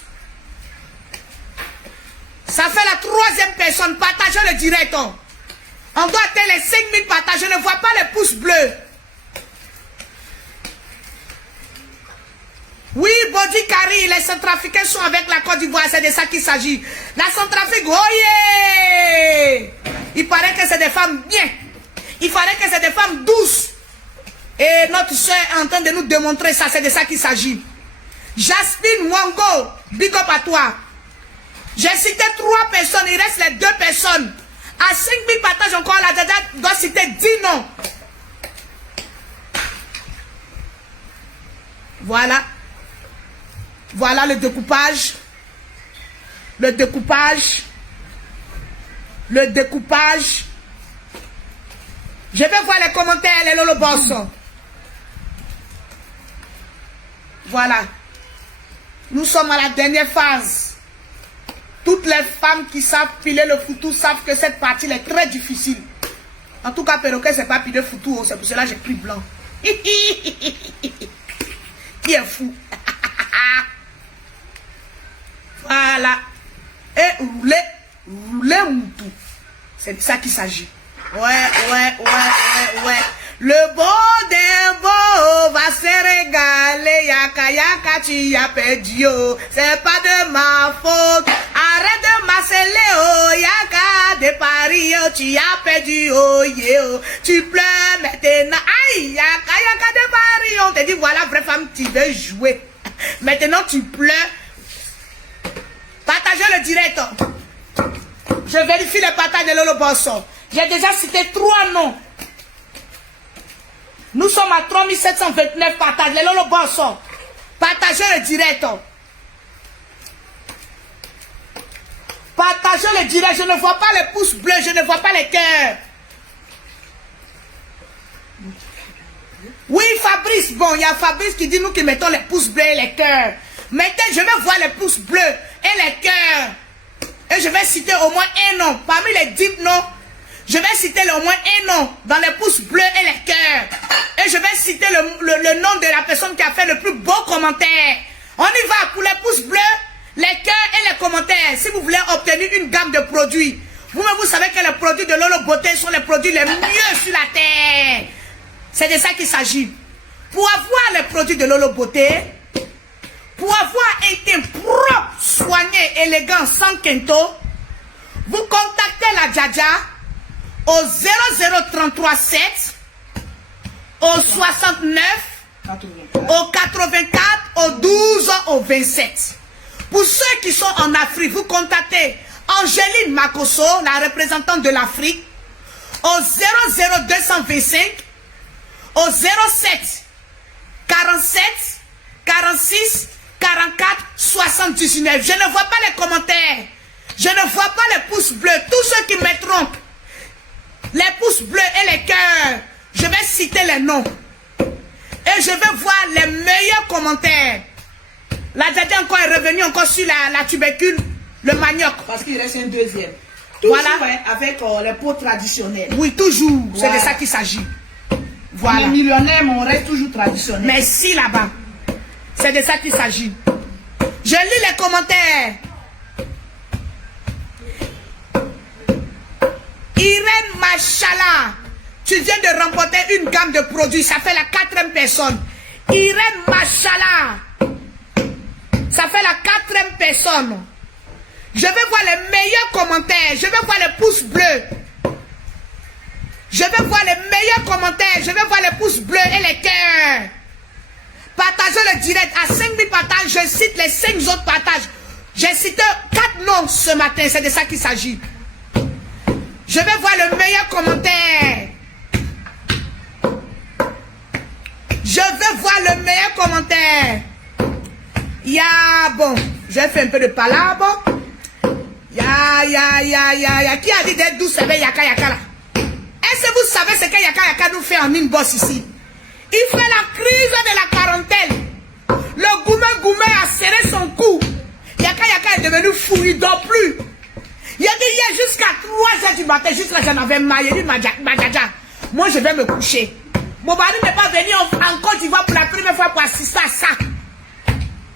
Ça fait la 3e personne. Partagez le direct. On doit atteindre les 5000 partages. Je ne vois pas les pouces bleus. Oui, Bodi Kari, les Centrafricains sont avec la Côte d'Ivoire. C'est de ça qu'il s'agit. La Centrafrique, oh yeah! Il paraît que c'est des femmes bien. Il paraît que c'est des femmes douces. Et notre soeur est en train de nous démontrer ça. C'est de ça qu'il s'agit. Jasmine Wango, big up à toi. J'ai cité 3 personnes, il reste les 2 personnes. À 5000 partages encore, la Dada doit citer 10 noms. Voilà. Voilà le découpage. Le découpage. Le découpage. Je vais voir les commentaires, les lolobos. Voilà. Nous sommes à la dernière phase. Toutes les femmes qui savent piler le foutou savent que cette partie est très difficile. En tout cas, perroquet, c'est pas piler foutou. C'est pour cela que j'ai pris blanc. Qui est fou? Voilà. Et rouler moutou. C'est de ça qu'il s'agit. Ouais. Le beau des beaux va se régaler. Yaka, tu as perdu. C'est pas de ma faute. Arrête de marceler. Oh, Yaka de Paris. Oh, tu as perdu. Oh, yeah. Oh. Tu pleures maintenant. Aïe, Yaka de Paris. On te dit, voilà, vraie femme, tu veux jouer. Maintenant, tu pleures. Partagez le direct. Je vérifie le partage de Lolo Bosso. J'ai déjà cité 3 noms. Nous sommes à 3729 partages. Les Lolo Bosso. Partagez le direct. Partagez le direct. Je ne vois pas les pouces bleus. Je ne vois pas les cœurs. Oui, Fabrice. Bon, il y a Fabrice qui dit nous qui mettons les pouces bleus et les cœurs. Mettez, je vais voir les pouces bleus et les cœurs. Et je vais citer au moins un nom. Parmi les 10 noms, je vais citer au moins un nom dans les pouces bleus et les cœurs. Et je vais citer le nom de la personne qui a fait le plus beau commentaires. On y va pour les pouces bleus, les cœurs et les commentaires. Si vous voulez obtenir une gamme de produits, vous-même vous savez que les produits de Lolo Beauté sont les produits les mieux sur la terre. C'est de ça qu'il s'agit. Pour avoir les produits de Lolo Beauté, pour avoir un teint propre, soigné, élégant, sans quinto, vous contactez la Djadja au 00337, au 69, au 84, au 12, au 27. Pour ceux qui sont en Afrique, vous contactez Angéline Makosso, la représentante de l'Afrique, au 00225, au 07 47 46 44 79. Je ne vois pas les commentaires. Je ne vois pas les pouces bleus. Tous ceux qui mettront les pouces bleus et les cœurs, je vais citer les noms. Et je vais voir les meilleurs commentaires. La Djadja encore est revenue encore sur la tubercule, le manioc. Parce qu'il reste un deuxième. Voilà. Toujours avec les pots traditionnels. Oui, toujours. Voilà. C'est de ça qu'il s'agit. Voilà. Les millionnaires, mais on reste toujours traditionnel. Merci là-bas. C'est de ça qu'il s'agit. Je lis les commentaires. Irène Machala, tu viens de remporter une gamme de produits. Ça fait la 4e personne. Irène Machala, ça fait la 4e personne. Je vais voir les meilleurs commentaires. Je vais voir les pouces bleus. Je vais voir les meilleurs commentaires. Je vais voir les pouces bleus et les cœurs. Partagez le direct à 5000 partages. Je cite les 5 autres partages. J'ai cité 4 noms ce matin. C'est de ça qu'il s'agit. Je vais voir le meilleur commentaire. Je vais voir le meilleur commentaire. Bon, je vais faire un peu de palabre. Qui a dit d'être douce avec Yaka Yaka là? Est-ce que vous savez ce que Yaka Yaka nous fait en inbox ici? Il fait la crise de la quarantaine. Le gourmet a serré son cou. Yaka Yaka est devenu fou, il ne dort plus. Il a dit hier jusqu'à 3h du matin, juste là j'en avais marre. Il dit ma Djadja, moi je vais me coucher. Mon mari n'est pas venu en Côte d'Ivoire pour la première fois pour assister à ça.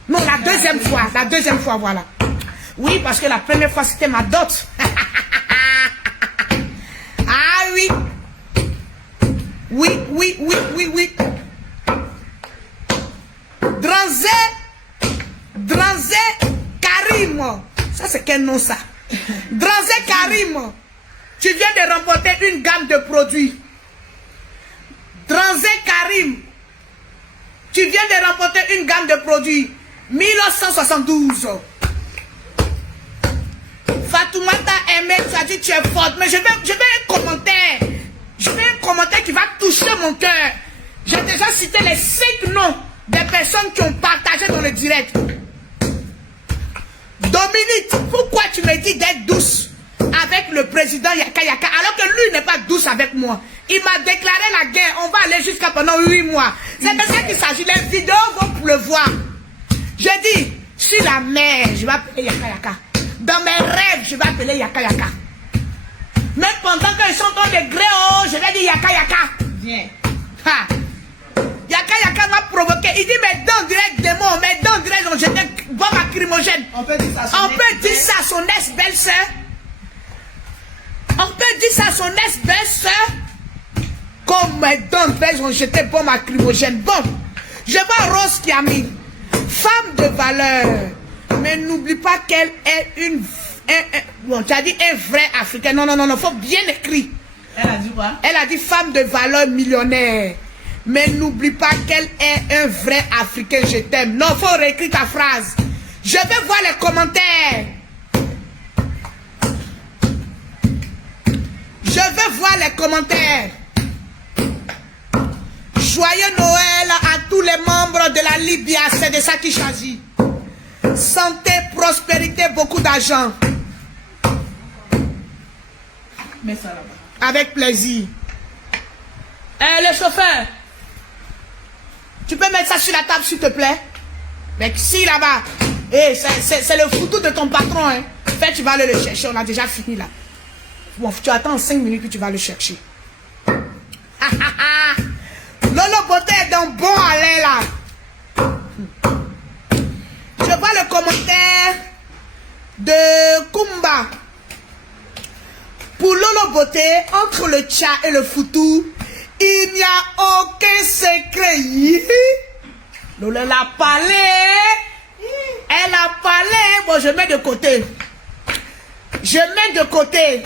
Non, la deuxième fois, voilà. Oui, parce que la première fois c'était ma dot. Ah oui. Oui. Dranzé Karim. Ça c'est quel nom ça? Dranzé Karim. Tu viens de remporter une gamme de produits. Dranzé Karim. Tu viens de remporter une gamme de produits. 1972. Fatoumata Aimé, tu as dit tu es forte. Mais je vais un commentaire. Je vais un commentaire qui va toucher mon cœur. J'ai déjà cité les 5 noms des personnes qui ont partagé dans le direct. Dominique, pourquoi tu me dis d'être douce avec le président Yaka Yaka alors que lui n'est pas douce avec moi? Il m'a déclaré la guerre. On va aller jusqu'à pendant 8 mois. C'est de ça qu'il s'agit. Les vidéos vont pleuvoir. Je dis, sur la mer, je vais appeler Yaka Yaka. Dans mes rêves, je vais appeler Yaka Yaka. Même pendant qu'ils sont en degré, je vais dire Yaka Yaka. Viens. Ha. Yaka Yaka m'a provoqué. Il dit mes dents directes démons, mes dents directes ont jeté bombe lacrymogène. On peut dire ça à son ex-belle-sœur. On peut dire ça à son ex-belle-sœur. Comme mes dents directes ont jeté bombe lacrymogène. Bon, je vois Rose qui a mis femme de valeur. Mais n'oublie pas qu'elle est bon, tu as dit un vrai Africain. Non, faut bien écrire. Elle a dit quoi? Elle a dit femme de valeur millionnaire. Mais n'oublie pas qu'elle est un vrai Africain, je t'aime. Non, faut réécrire ta phrase. Je vais voir les commentaires. Je vais voir les commentaires. Joyeux Noël à tous les membres de la Libya. C'est de ça qu'il s'agit. Santé, prospérité, beaucoup d'argent. Mets ça là-bas. Avec plaisir. Le chauffeur, tu peux mettre ça sur la table s'il te plaît? Mais si là-bas, c'est le photo de ton patron. Hein. Fait, tu vas aller le chercher. On a déjà fini là. Bon, tu attends 5 minutes puis tu vas le chercher. Lolo Beauté est dans bon aller là. commentaire de Kumba. Pour Lolo Beauté, entre le Tcha et le Foutou, il n'y a aucun secret. Lolo l'a parlé. Elle a parlé. Bon, je mets de côté. Je mets de côté.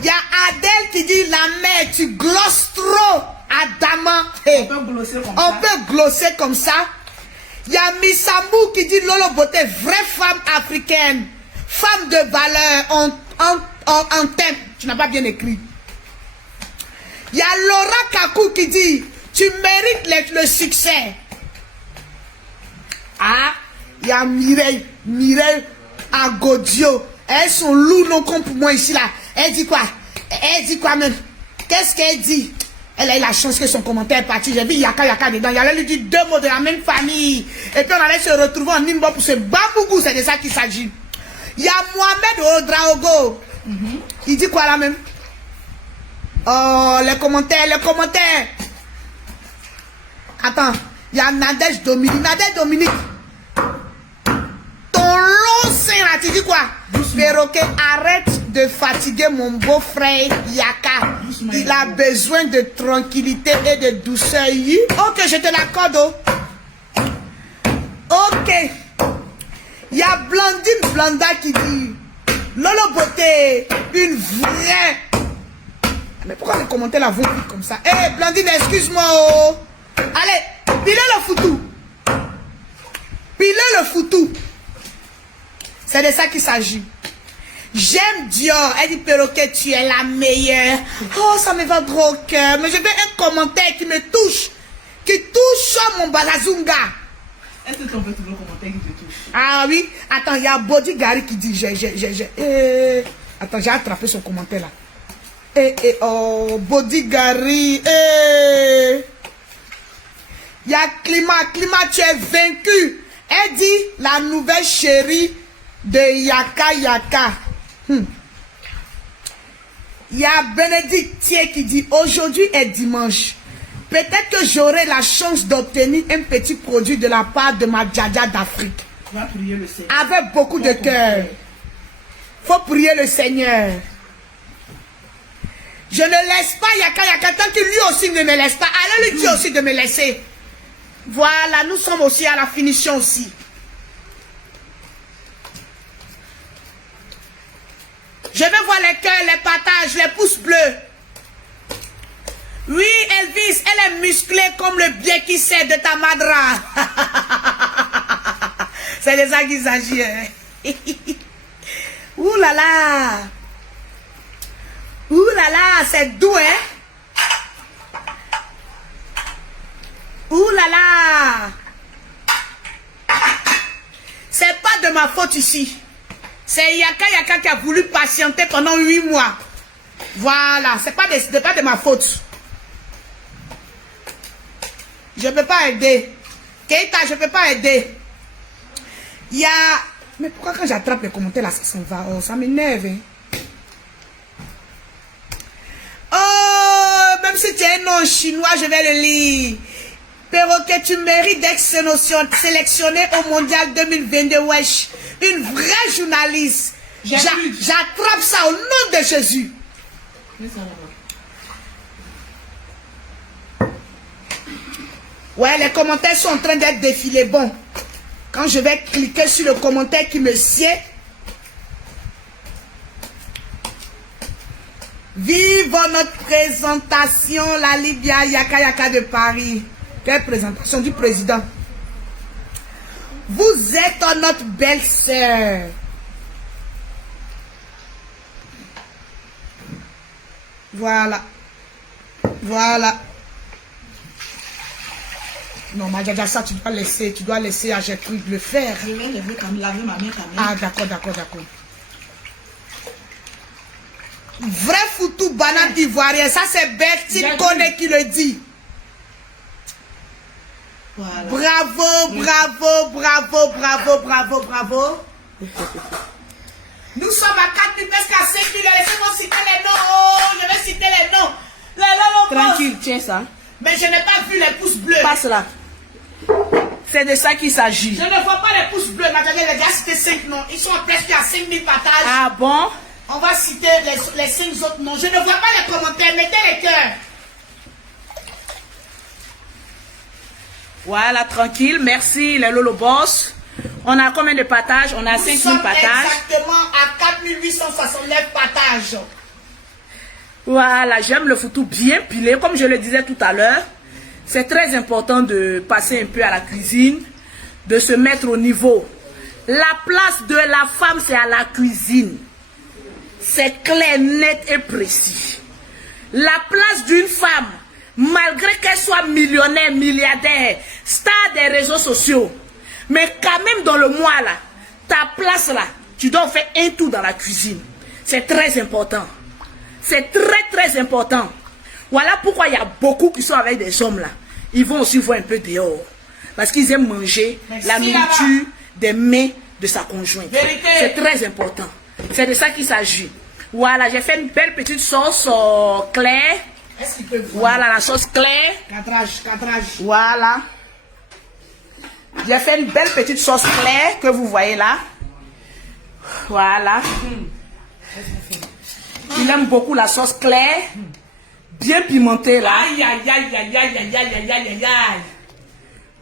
Il y a Adèle qui dit la mère, tu glosses trop. Adama. Hey. On peut glosser comme ça. Il y a Missamou qui dit Lolo Beauté, vraie femme africaine. Femme de valeur en thème. Tu n'as pas bien écrit. Il y a Laura Kakou qui dit tu mérites le succès. Ah, il y a Mireille Agodio. Elles sont loups non comme pour moi ici là. Elle dit quoi? Elle dit quoi même? Qu'est-ce qu'elle dit? Elle a eu la chance que son commentaire est parti. J'ai vu Yaka dedans. Il allait lui dire 2 mots de la même famille. Et puis on allait se retrouver en Nimbo pour ce babougou. C'est de ça qu'il s'agit. Il y a Mohamed Odraogo. Il dit quoi là même? Oh, les commentaires. Attends. Il y a Nadège Dominique. Nadège Dominique. Ton long sein là, tu dis quoi? Perroquet, arrête de fatiguer mon beau-frère Yaka. Il a besoin de tranquillité et de douceur. Ok, je te l'accorde. Ok. Il y a Blandine Blanda qui dit Lolo Beauté, une vraie. Mais pourquoi les commentaires là vont vite comme ça? Eh, hey, Blandine, excuse-moi. Oh. Allez, pilez le foutou. Pilez le foutou. C'est de ça qu'il s'agit. J'aime Dior. Elle dit Perroquet, tu es la meilleure. Oh, ça me va droit au cœur. Mais je veux un commentaire qui me touche. Qui touche mon balazunga. Est-ce que tu en veux trouver un commentaire qui te touche? Ah oui. Attends, il y a Body Gary qui dit Attends, j'ai attrapé son commentaire là. Oh, Body Gary. Il y a Climat, tu es vaincu. Elle dit la nouvelle chérie de Yaka. Il y a Bénédictier qui dit aujourd'hui est dimanche. Peut-être que j'aurai la chance d'obtenir un petit produit de la part de ma Djadja d'Afrique. Avec beaucoup de cœur. Faut prier le Seigneur. Je ne laisse pas Yaka tant que lui aussi ne me laisse pas. Allez lui dire aussi de me laisser. Voilà, nous sommes aussi à la finition aussi. Je vais voir les cœurs, les partages, les pouces bleus. Oui, Elvis, elle est musclée comme le biais qui sert de ta madra. C'est de ça qu'il s'agit. Ouh là là. Ouh là là, c'est doux, hein. Ouh là là. C'est pas de ma faute ici. C'est Yaka qui a voulu patienter pendant 8 mois. Voilà, c'est pas de ma faute. Je ne peux pas aider. Keita, je ne peux pas aider. Il y a... Mais pourquoi quand j'attrape les commentaires là, ça s'en va? Oh, ça m'énerve. Hein? Oh, même si tu es un nom chinois, je vais le lire. Perroquet, tu mérites d'être sélectionné au Mondial 2022, wesh. Une vraie journaliste. J'attrape ça au nom de Jésus. Ouais, les commentaires sont en train d'être défilés. Bon, quand je vais cliquer sur le commentaire qui me sied. Vive notre présentation, la Libya Yaka de Paris. Quelle présentation du président. Vous êtes notre belle-sœur. Voilà. Voilà. Non, Madjadja, ça, tu dois laisser à Gertrude le faire. Je vais laver ma main quand même. Ah, d'accord. Vrai foutu banane ivoirien. Ça, c'est Bertine Koné qui le dit. Voilà. Bravo. Nous sommes à 4 000, presque à 5 000. Laissez-moi citer les noms. Oh, je vais citer les noms. Les noms. Tranquille, tiens ça. Mais je n'ai pas vu les pouces bleus. Passe là. C'est de ça qu'il s'agit. Je ne vois pas les pouces bleus. Madame, elle a déjà cité 5 noms. Ils sont presque à 5000 partages. Ah bon? On va citer les 5 autres noms. Je ne vois pas les commentaires. Mettez les cœurs. Voilà, tranquille. Merci, les Lolo Boss. On a combien de partages? On a 5000 partages. Exactement à 4869 partages. Voilà, j'aime le foutu bien pilé. Comme je le disais tout à l'heure, c'est très important de passer un peu à la cuisine, de se mettre au niveau. La place de la femme, c'est à la cuisine. C'est clair, net et précis. La place d'une femme, malgré qu'elle soit millionnaire, milliardaire, star des réseaux sociaux, mais quand même dans le mois là, ta place là, tu dois faire un tour dans la cuisine. C'est très important. C'est très important. Voilà pourquoi il y a beaucoup qui sont avec des hommes là. Ils vont aussi voir un peu dehors. Parce qu'ils aiment manger la nourriture des mains de sa conjointe. C'est très important. C'est de ça qu'il s'agit. Voilà, j'ai fait une belle petite sauce claire. Est-ce qu'il peut voir? Voilà la sauce claire. Cadrage. Voilà. J'ai fait une belle petite sauce claire que vous voyez là. Voilà. Il aime beaucoup la sauce claire. Bien pimentée là. Aïe.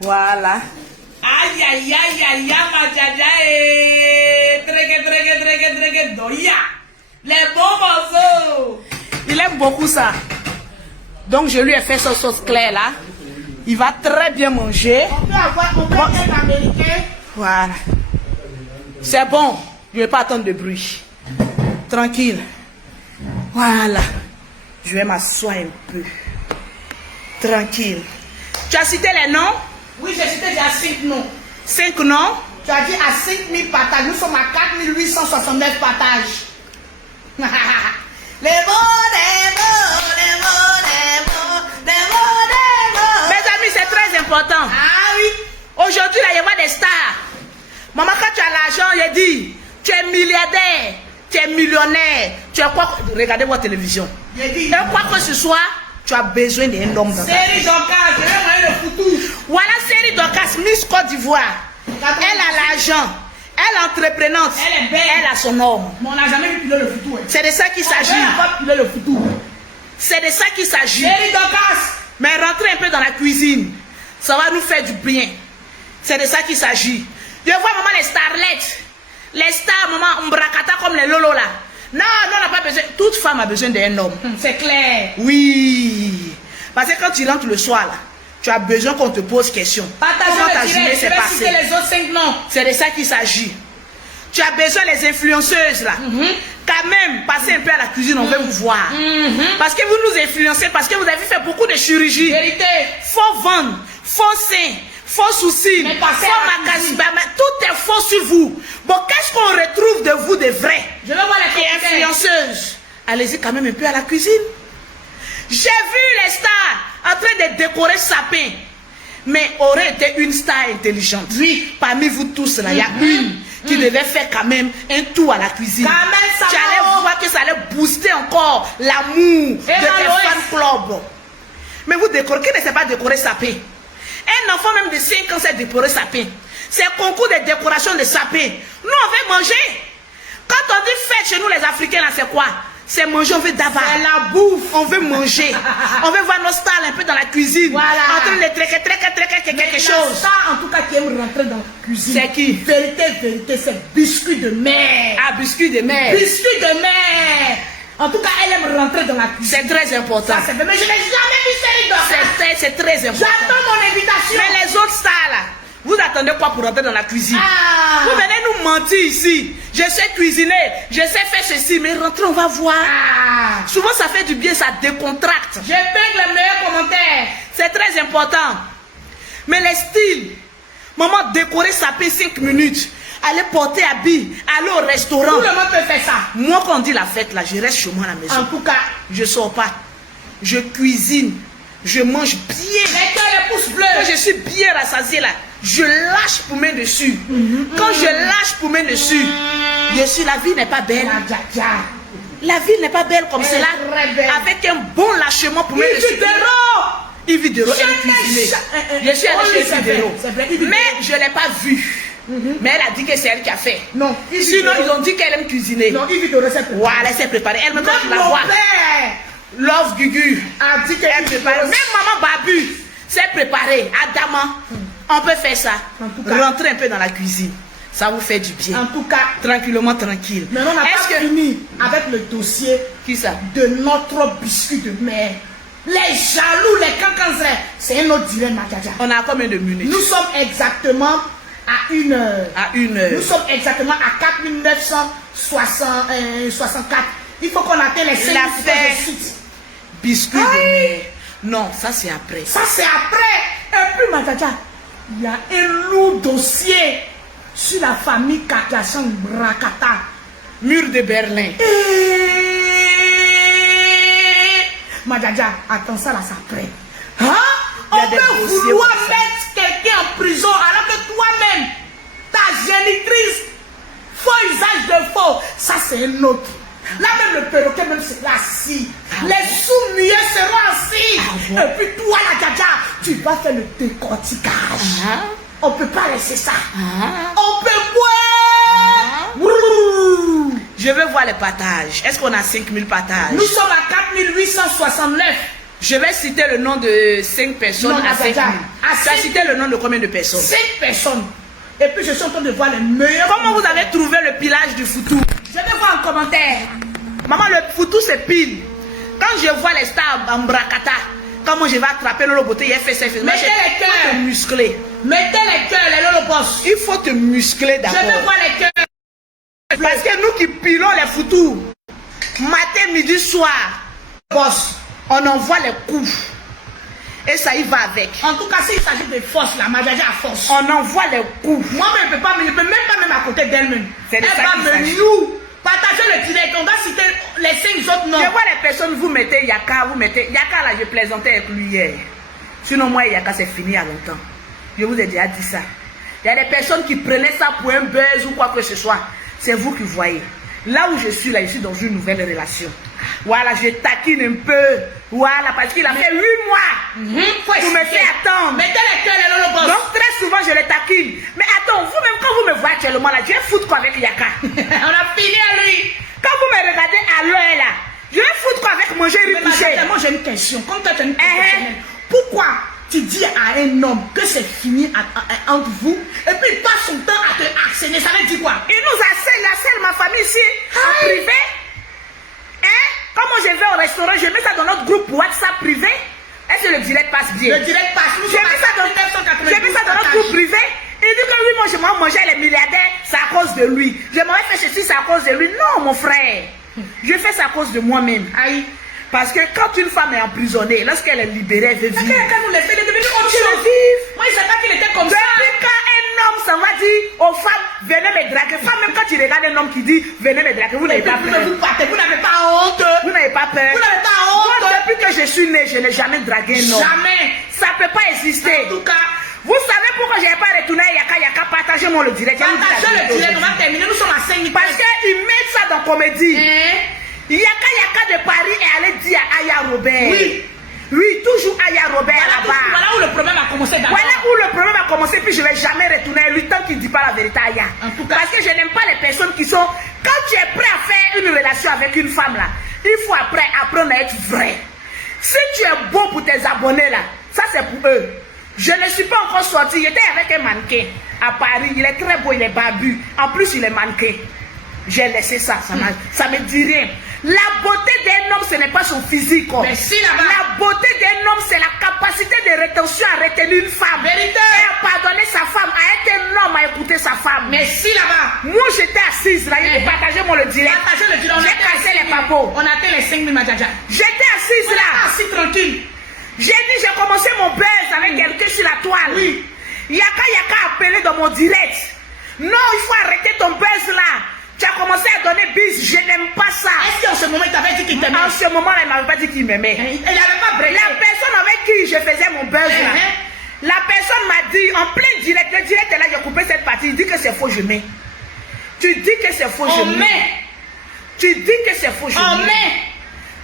Voilà. Aïe, ma jaja. Trégué, doya. Les bons morceaux. Il aime beaucoup ça. Donc je lui ai fait cette sauce claire là. Il va très bien manger. On peut un américain. Voilà. C'est bon. Je ne vais pas attendre de bruit. Tranquille. Voilà. Je vais m'asseoir un peu. Tranquille. Tu as cité les noms? Oui, j'ai cité déjà 5 noms. 5 noms? Tu as dit à 5000 partages. Nous sommes à 4869 partages. Les Mes amis, c'est très important. Ah oui. Aujourd'hui, là, il y a des stars. Maman, quand tu as l'argent, il dit, tu es milliardaire, tu es millionnaire, tu as quoi? Regardez votre télévision. Et quoi que ce soit, tu as besoin d'un homme dans ta vie. Série Dorcas, je vais moyen le foutu. Voilà Série Dorcas, Miss Côte d'Ivoire. Elle a l'argent. Elle est entreprenante. Elle est belle. Elle a son homme. Mais on n'a jamais vu piler le foutu. Hein. C'est de ça qu'il s'agit. Elle n'a pas pilé le foutu. C'est de ça qu'il s'agit. Série Dorcas. Mais rentrez un peu dans la cuisine. Ça va nous faire du bien. C'est de ça qu'il s'agit. Je vois maman les starlettes. Les stars, maman, Mbrakata comme les Lolo là. Non, on n'a pas besoin. Toute femme a besoin d'un homme. C'est clair. Oui. Parce que quand tu rentres le soir là, tu as besoin qu'on te pose question. Comment ta journée s'est passée? Les autres 5 noms. C'est de ça qu'il s'agit. Tu as besoin des influenceuses là. Quand même, passez un peu à la cuisine, on veut vous voir. Parce que vous nous influencez, parce que vous avez fait beaucoup de chirurgie. Vérité. Faux ventre, faux sein, faux soucis, Mais faux passez à la magasin. Tout est faux sur vous. Bon, qu'est-ce qu'on retrouve de vous de vrai? Je veux voir les Et commentaires. influenceuses, allez-y quand même un peu à la cuisine. J'ai vu les stars en train de décorer sapin. Mais aurait été une star intelligente. Oui. Parmi vous tous, là, il y a une qui devait faire quand même un tour à la cuisine. Quand même, ça tu va, allais voir que ça allait booster encore l'amour de tes fan clubs. Mais vous décorez, qui ne sait pas décorer sapin? Un enfant même de 5 ans sait décorer sapin. C'est un concours de décoration de sapin. Nous, on veut manger. Quand on dit fête chez nous, les Africains, là, c'est quoi? C'est manger, on veut d'abord. C'est la bouffe. On veut manger. On veut voir nos stars un peu dans la cuisine. Voilà. En train de traquer quelque chose. Ça, en tout cas, qui aime rentrer dans la cuisine. C'est qui? Vérité, c'est biscuit de mer. Ah, biscuit de mer. Biscuit de mer. En tout cas, elle aime rentrer dans la cuisine. C'est très important. Ça, c'est vrai. Mais je n'ai jamais vu Série Dorcas. C'est très important. J'attends mon invitation. Mais les autres stars là, vous attendez quoi pour rentrer dans la cuisine? Ah. Vous venez nous mentir ici. Je sais cuisiner, je sais faire ceci, mais rentrez, on va voir. Ah. Souvent ça fait du bien, ça décontracte. Je pègue les meilleurs commentaires. C'est très important. Mais les styles, maman décorer ça fait 5 minutes. Aller porter habit, aller au restaurant. Tout le monde peut faire ça. Moi quand on dit la fête là, je reste chez moi à la maison. En tout cas, Je sors pas. Je cuisine. Je mange bien. mettez les pouces bleus. Quand je suis bien rassasié là, je lâche pour main dessus. Quand je lâche pour main dessus, je suis, la vie n'est pas belle. La vie n'est pas belle comme Elle cela. est très belle. Avec un bon lâchement pour main dessus. Yves Videro aime cuisiner. Je suis allée chez Yves Videro. Mais je ne l'ai pas vue. Mais elle a dit que c'est elle qui a fait. Non. Sinon, ils ont dit qu'elle aime cuisiner. Non, Yves Videro s'est préparée. Voilà, elle s'est préparée. Elle me donne la voix. Love Gugu a dit qu'elle préparée. Même maman Babu s'est préparée. Adama, on peut faire ça. Rentrer un peu dans la cuisine. Ça vous fait du bien. En tout cas, tranquillement, tranquille. Mais on n'a pas fini avec le dossier qui ça? De notre biscuit de mer. Les jaloux, les cancans, c'est un autre dilemme, Madjaja. On a combien de minutes? Nous sommes exactement à 1 heure. À 1 heure. Nous sommes exactement à 4964. Il faut qu'on atteigne les 5 minutes. Biscuit de mer. Non, ça c'est après. Ça c'est après. Et puis, Madjaja, il y a un lourd dossier sur la famille Kardashian Brakata. Mur de Berlin. Madjaja, attends ça là, ça après. Hein? On peut vouloir mettre quelqu'un en prison alors que toi-même, ta génitrice, faux usage de faux, ça c'est un autre. Là même le perroquet même sera assis. Les sous-muets seront assis. Et puis toi la Djaja, tu vas faire le décortiquage. On ne peut pas laisser ça. On peut boire. Je veux voir les partages. Est-ce qu'on a 5000 partages? Nous sommes à 4869. Je vais citer le nom de 5 personnes à 5000. Tu as cité le nom de combien de personnes? 5 personnes. Et puis je suis en train de voir les meilleurs. Comment vous avez trouvé le pilage du foutou? Je vais voir en commentaire. Maman, le foutou c'est pile. Quand je vois les stars en Brakata, comment je vais attraper le beauté, il fait ça. Mettez les cœurs. Muscler. Mettez les cœurs, les lolobos. Il faut te muscler d'abord. Je vais voir les cœurs. Parce que nous qui pilons les foutous, matin, midi, soir, boss, on envoie les coups. Et ça y va avec. En tout cas, s'il s'agit de force, la Madjaja à force. On envoie les coups. Moi-même, je ne peux même pas à côté d'elle-même. Elle va me nous. Partagez le direct. On va citer les 5 autres noms. Je vois les personnes, vous mettez Yaka, Yaka là, je plaisantais avec lui hier. Sinon, moi, Yaka, c'est fini il y a longtemps. Je vous ai déjà dit ça. Il y a des personnes qui prenaient ça pour un buzz ou quoi que ce soit. C'est vous qui voyez. Là où je suis, là, je suis dans une nouvelle relation. Voilà, je taquine un peu. Voilà, parce qu'il a fait 8 mois. Pour me faire attendre. Mettez les cœurs, les lolobos. Donc, très souvent, je le taquine. Mais attends, vous-même, quand vous me voyez actuellement, là, je vais foutre quoi avec Yaka? On a fini à lui. Quand vous me regardez à l'heure, là, je vais foutre quoi avec manger riz couché? Moi, j'ai une question. Comme toi, tu as une question. Pourquoi tu dis à un homme que c'est fini entre vous et puis il passe son temps à te harceler? Ça veut dire quoi? Il nous harcèle ma famille ici, en privé. Hein? Quand moi je vais au restaurant, je mets ça dans notre groupe WhatsApp privé. Est-ce que le direct passe bien? Le direct passe. J'ai mis ça dans notre groupe privé. Il dit que oui, moi je m'en mangeais les milliardaires, c'est à cause de lui. Je m'aurais fait ceci, c'est à cause de lui. Non, mon frère. Je fais ça à cause de moi-même. Aïe. Parce que quand une femme est emprisonnée, lorsqu'elle est libérée, elle veut vivre. Quand nous laissons, elle est devenue autre chose. Moi, je ne sais pas qu'il était comme ça. Quand un homme s'en va dire aux femmes, venez me draguer. Femme, même quand tu regardes un homme qui dit, venez me draguer, vous n'avez pas peur. Vous n'avez pas honte. Vous n'avez pas peur. Vous n'avez pas honte. Moi, depuis que je suis née, je n'ai jamais dragué un homme. Jamais. Ça ne peut pas exister. En tout cas, vous savez pourquoi je n'ai pas retourné à Yaka? Partagez-moi le direct. Partagez le direct, on va terminer. Nous sommes à 5 minutes. Parce qu'ils mettent ça dans comédie. Yaka de Paris est allé dire à Aya Robert. Oui. Oui, toujours Aya Robert là-bas. Voilà où le problème a commencé d'abord. Voilà où le problème a commencé, puis je ne vais jamais retourner à lui tant qu'il ne dit pas la vérité à Aya. Parce que je n'aime pas les personnes qui sont... Quand tu es prêt à faire une relation avec une femme là, il faut après apprendre à être vrai. Si tu es beau pour tes abonnés là, ça c'est pour eux. Je ne suis pas encore sorti, j'étais avec un mannequin à Paris, il est très beau, il est barbu. En plus, il est mannequin. J'ai laissé ça, ça me dit rien. La beauté d'un homme, ce n'est pas son physique. Mais si là-bas. La beauté d'un homme, c'est la capacité de rétention à retenir une femme. Vérité. Et à pardonner sa femme, à être un homme, à écouter sa femme. Mais si là-bas. Moi, j'étais assise là, partagez-moi le direct. Partagez le direct. J'ai cassé les papeaux. On atteint les 5000 Madjaja. J'étais assise là. Assis tranquille. J'ai dit, j'ai commencé mon buzz avec quelqu'un sur la toile. Oui. Yaka a appelé dans mon direct. Non, il faut arrêter ton buzz là. Tu as commencé à donner bis, je n'aime pas ça. Est-ce qu'en ce moment, il t'avait dit qu'il t'aimait? En ce moment, il ne m'avait pas dit qu'il m'aimait. Il n'avait pas brillé. La personne avec qui je faisais mon buzz là, la personne m'a dit, en plein direct, le direct est là, j'ai coupé cette partie, il dit que c'est faux, je mets. Tu dis que c'est faux, je mets. Tu dis que c'est faux, je mets.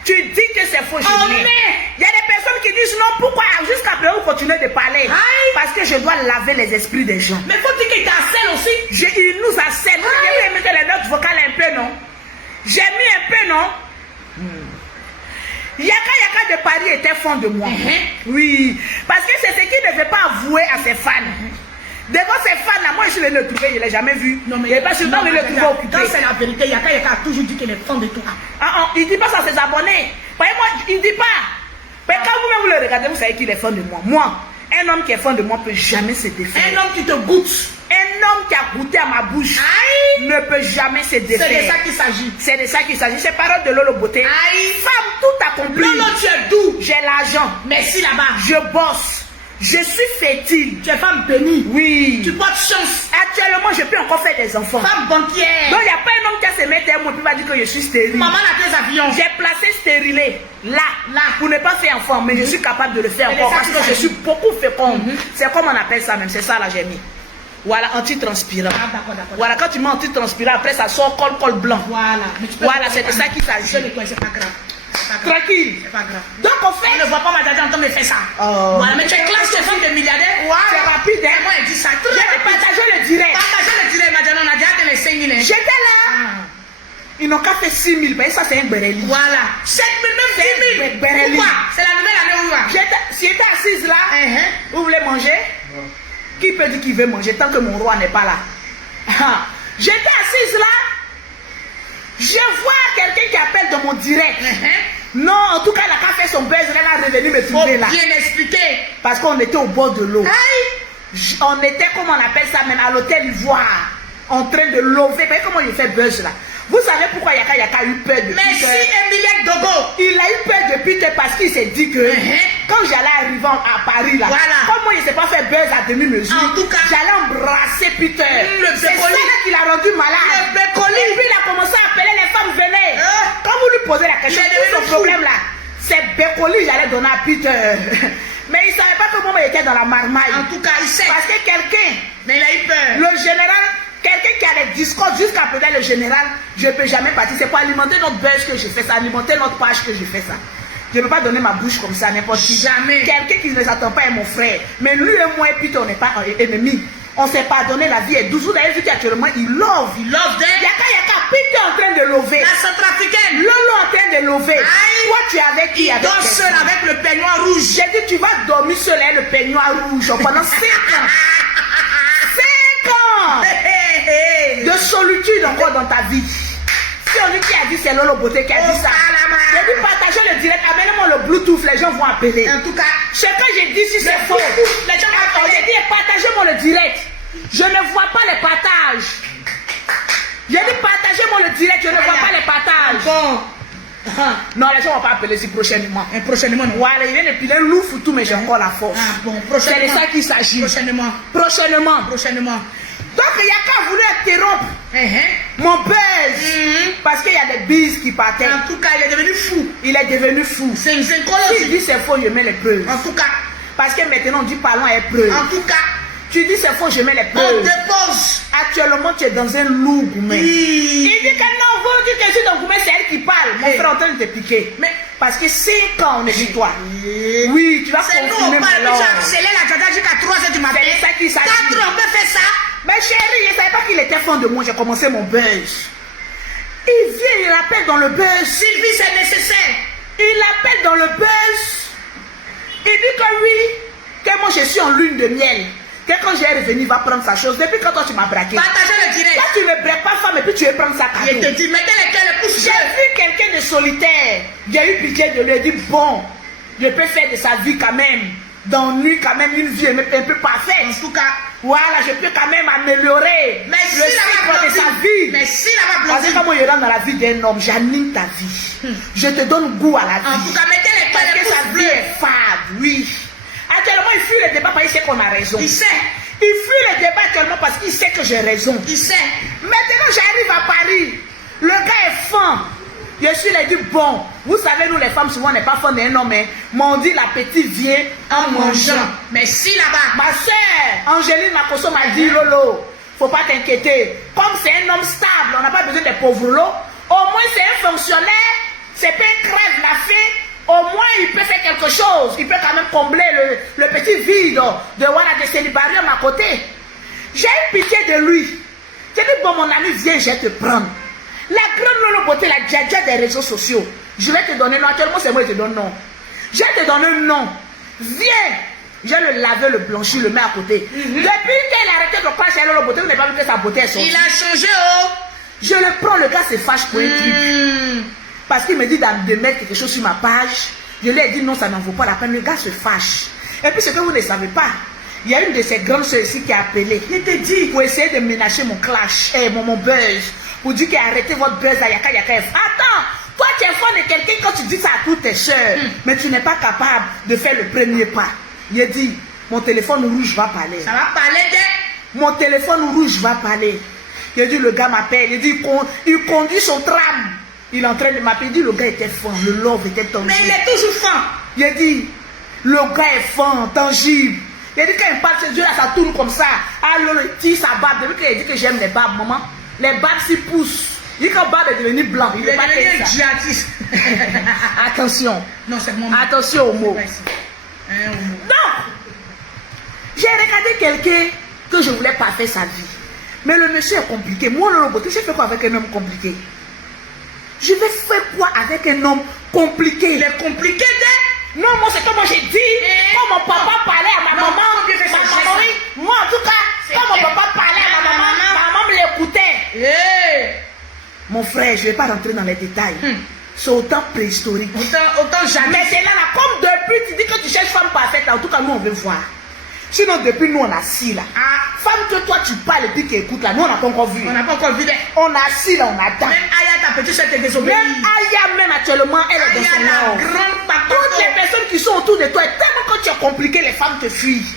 Tu dis que c'est faux, je mets. Il y a des personnes qui disent non, pourquoi? continuer de parler. Parce que je dois laver les esprits des gens. Mais faut dire qu'il t'harcèle aussi. Il nous harcèle. J'ai mis les notes vocales un peu, non? J'ai mis un peu, non? Yaka de Paris était fond de moi. Oui. Parce que c'est ce qu'il ne veut pas avouer à ses fans. Devant ces fans-là, moi je suis le trouvé, je ne l'ai jamais vu. Non, mais il n'est pas sûr de le trouver occupé. Quand c'est la vérité, Yaka a toujours dit qu'il est fan de toi. Il ne dit pas ça à ses abonnés. Voyez-moi, il ne dit pas. Mais quand vous le regardez, vous savez qu'il est fan de moi. Moi, un homme qui est fan de moi ne peut jamais se défaire. Un homme qui te goûte. Un homme qui a goûté à ma bouche ne peut jamais se défaire. C'est de ça qu'il s'agit. C'est de ça qu'il s'agit. C'est parole de Lolo Beauté. Femme tout accomplie. Lolo, tu es doux. J'ai l'argent. Merci là-bas. Je bosse. Je suis fertile. Tu es femme bénie. Oui. Tu portes chance. Actuellement, je peux encore faire des enfants. Femme banquière. Donc, il n'y a pas un homme qui a se mettre un mot et va dire que je suis stérile. Maman a deux avions. J'ai placé stérilé là, pour ne pas faire enfant. Mais je suis capable de le faire encore parce que je suis beaucoup féconde. C'est comme on appelle ça même. C'est ça là, j'ai mis. Voilà, antitranspirant. D'accord. Voilà, quand tu mets antitranspirant, après ça sort col blanc. Voilà, c'est de ça qu'il s'agit. C'est pas grave. Tranquille. C'est pas grave. Donc, en fait. On ne voit pas ma tata en train de faire ça. Voilà, mais tu es classe, tu es femme de milliardaire. C'est rapide, hein. Moi, elle dit ça. J'ai partagé le direct. Partagez le direct, madame. On a déjà atteint les 5 000. J'étais là. Ils n'ont qu'à faire 6 000. Ben, ça, c'est un Bereli. Voilà. 7 000, même 10 000. Pourquoi? C'est la nouvelle année où il va. Si j'étais assise là, vous voulez manger? Qui peut dire qu'il veut manger tant que mon roi n'est pas là? J'étais assise là. Je vois quelqu'un qui appelle dans mon direct. Non, en tout cas, elle a qu'à faire son buzz, elle a revenu me trouver là. Bien expliqué. Parce qu'on était au bord de l'eau. On était, comment on appelle ça même, à l'hôtel Ivoire, en train de lever. Vous voyez comment il fait buzz là? Vous savez pourquoi Yaka a eu peur de Peter? Merci Emilien Dogo. Il a eu peur de Peter parce qu'il s'est dit que quand j'allais arriver à Paris là, comme moi il ne s'est pas fait buzz à demi-mesure, en tout cas, j'allais embrasser Peter. C'est ça qui l'a rendu malade. Le bécoli. Et puis il a commencé à appeler les femmes, venez. Quand vous lui posez la question, tout son problème là, c'est bécoli j'allais donner à Peter. Mais il ne savait pas que moi il était dans la marmaille. En tout cas, il sait. Parce que quelqu'un, mais il a eu peur. Le général, quelqu'un qui a des discours jusqu'à peut-être le général, je ne peux jamais partir. C'est pour alimenter notre buzz que je fais ça, alimenter notre page que je fais ça. Je ne peux pas donner ma bouche comme ça, n'importe qui. Jamais. Quelqu'un qui ne s'attend pas est mon frère. Mais lui et moi, et puis on n'est pas ennemis. On s'est pardonné, la vie est douce. Vous avez vu qu'actuellement, il love. Il love them. Yaka, Peter en train de lever. La centrafricaine. Lolo en train de lever. Toi, tu es avec qui? Il dort seul avec le peignoir rouge. J'ai dit, tu vas dormir seul avec le peignoir rouge pendant 5 ans. 5 ans de solitude encore dans ta vie. Si on dit qui a dit, c'est Lolo Beauté qui a dit ça. J'ai dit, partagez le direct, amenez-moi le Bluetooth, les gens vont appeler. En tout cas, ce que j'ai dit, si c'est faux, les gens vont appeler. J'ai dit, partagez-moi le direct. Je ne vois pas les partages. J'ai dit, partagez-moi le direct, je ne vois pas les partages. Bon. Non, les gens ne vont pas appeler si prochainement. Prochainement, non. Voilà, il vient de piler loup tout, mais j'ai encore la force. Bon, c'est de ça qu'il s'agit. Prochainement. Donc, Yaka a voulu interrompre mon buzz. Parce qu'il y a des bises qui partaient. En tout cas, il est devenu fou. C'est une synchrologie. Si il dit c'est faux, je mets les preuves. En tout cas. Parce que maintenant, on dit parlons à preuves. En tout cas. Tu dis c'est faux, je mets les preuves. On dépose. Actuellement, tu es dans un loup gourmet. Oui. Il dit que non, vous dites que je suis dans gourmet, c'est elle qui parle. Mon frère est en train de te piquer. Mais parce que 5 ans, on est chez toi. Oui, tu vas confirmer. C'est nous, on parle. Tu as accéléré la Djada jusqu'à 3 h du matin. C'est ça qui s'agit. 4 ans, on peut faire ça. Mais chérie, je ne savais pas qu'il était fan de moi. J'ai commencé mon buzz. Il vient, il appelle dans le buzz. Sylvie, c'est nécessaire. Il appelle dans le buzz. Il dit que oui, que moi je suis en lune de miel. Que quand j'ai revenu, il va prendre sa chose. Depuis quand toi tu m'as braqué. Partagez le direct. Là tu ne braques pas femme et puis tu veux prendre sa cadeau. Je te dis, mettez lesquels le pouce. J'ai vu quelqu'un de solitaire. J'ai eu pitié de lui. Il dit bon, je peux faire de sa vie quand même. D'ennui quand même une vie un peu parfaite. En tout cas. Voilà, je peux quand même améliorer le cycle de sa vie. Mais si la va parce que comme je rentre dans la vie d'un homme, j'anime ta vie. Je te donne goût à la vie. En tout cas, mettez les parce que sa vie est fade, oui. Actuellement, il fuit le débat parce qu'il sait qu'on a raison. Il sait. Il fuit le débat actuellement parce qu'il sait que j'ai raison. Il sait. Maintenant, j'arrive à Paris. Le gars est fan. Je suis là, dit bon, vous savez, nous les femmes, souvent, on n'est pas fan d'un homme, mais on dit l'appétit vient en mangeant. Mais si là-bas. Ma soeur, Angéline Makoso m'a dit, Lolo, faut pas t'inquiéter. Comme c'est un homme stable, on n'a pas besoin de pauvres lots. Au moins, c'est un fonctionnaire, c'est pas un crève la fée. Au moins, il peut faire quelque chose. Il peut quand même combler le petit vide de voilà de célibarium à côté. J'ai eu pitié de lui. J'ai dit, bon, mon ami, viens, je vais te prendre. La grande Lolo Beauté, la djadja des réseaux sociaux. Je vais te donner non. Actuellement, c'est moi qui te donne non. Je vais te donner non. Viens. Je vais le laver, le blanchir, le mettre à côté. Depuis qu'elle a arrêté de croire chez Lolo Beauté, vous n'avez pas vu que sa beauté est sortie. Il a changé, oh. Je le prends, le gars se fâche pour un truc. Parce qu'il me dit de mettre quelque chose sur ma page. Je lui ai dit non, ça n'en vaut pas la peine. Le gars se fâche. Et puis ce que vous ne savez pas, il y a une de ces grandes soeurs ici qui a appelé. Il te dit pour essayer de ménager mon clash, mon buzz. Pour dire qu'il a arrêté votre buzz à Yaka Yaka. Attends, toi tu es fan de quelqu'un quand tu dis ça à toutes tes soeurs. Mais tu n'es pas capable de faire le premier pas. Il a dit, mon téléphone rouge va parler. Ça va parler de... Mon téléphone rouge va parler. Il a dit, le gars m'appelle. Il dit, il conduit son tram. Il est en train de m'appeler. Il dit, le gars était fin. Le love était tangible. Mais il est toujours fin. Il a dit, le gars est fin, tangible. Il a dit, quand il parle, ses yeux là, ça tourne comme ça. Alors, il tire sa barbe. Depuis qu'il a dit que j'aime les barbes, maman, les barbes s'y poussent. Il dit que barbe est devenu blanc. Il est devenu djihadiste. Attention. Non, c'est mon... Attention au mot. Donc, j'ai regardé quelqu'un que je voulais pas faire sa vie. Mais le monsieur est compliqué. Moi, Lolo Beauté, je fais quoi avec un homme compliqué? Je vais faire quoi avec un homme compliqué? Il est compliqué de... Non, moi, c'est comme moi j'ai dit. Quand mon papa parlait à ma maman, moi, en tout cas, quand mon papa parlait à ma maman me l'écoutait. Mon frère, je ne vais pas rentrer dans les détails. C'est autant préhistorique. Autant jamais. Mais c'est là, comme depuis, tu dis que tu cherches femme parfaite, là, en tout cas, nous, on veut voir. Sinon, depuis, nous, on a assis là. Femme que toi, tu parles et puis qu'écoute là, nous, on n'a pas encore vu. On n'a pas encore vu. On a assis là, on attend. Même Aya, ta petite soeur, t'es désobéie. Même Aya, même actuellement, elle est dans son nord. Toutes les personnes qui sont autour de toi, tellement que tu es compliqué, les femmes te fuient.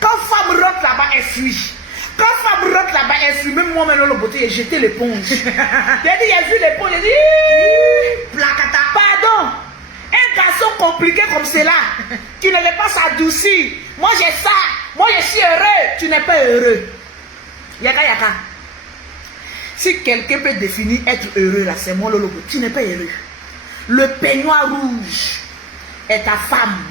Quand femme rentre là-bas, elle fuit. Quand femme rentre là-bas, elle fuit. Même moi, Lolo Beauté, j'ai jeté l'éponge. Il a dit, il a vu l'éponge, il a dit, placata. Pardon. Un garçon compliqué comme cela, tu ne veux pas s'adoucir. Moi j'ai ça, moi je suis heureux. Tu n'es pas heureux. Yaka Yaka. Si quelqu'un peut définir être heureux là, c'est moi Lolo Beauté. Tu n'es pas heureux. Le peignoir rouge est ta femme.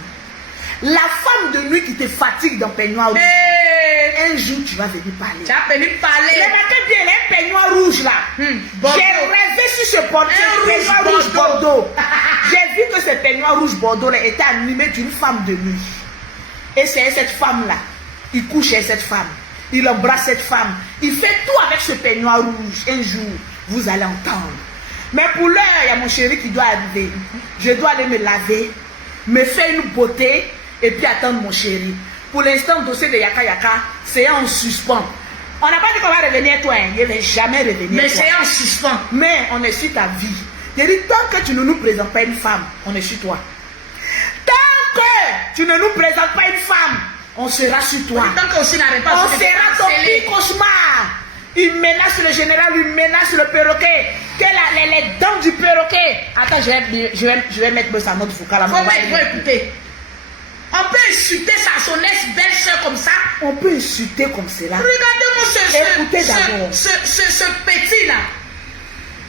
La femme de nuit qui te fatigue dans le peignoir rouge. Un jour tu vas venir parler. Tu vas venir parler. Remarquez bien, les peignoir rouge là. J'ai rêvé sur ce peignoir rouge Bordeaux. J'ai vu que ce peignoir rouge Bordeaux là était animé d'une femme de nuit. Et c'est cette femme là. Il couche avec cette femme. Il embrasse cette femme. Il fait tout avec ce peignoir rouge. Un jour, vous allez entendre. Mais pour l'heure, il y a mon chéri qui doit arriver. Je dois aller me laver, me faire une beauté et puis attendre mon chéri. Pour l'instant, le dossier de Yaka Yaka, c'est en suspens. On n'a pas dit qu'on va revenir toi, hein. Il ne va jamais revenir. Mais c'est en suspens. Mais on est sur ta vie. Il dit, tant que tu ne nous présentes pas une femme, on est sur toi. Tant que tu ne nous présentes pas une femme, on sera sur toi. Tant qu'on s'y n'arrête pas, on sera ton petit cauchemar. Il menace le général, il menace le perroquet. Que les dents du perroquet. Attends, je vais mettre sa note vocale. Faut écouter. On peut insulter son ex-belle-soeur comme ça. On peut insulter comme cela. Regardez-moi ce petit là.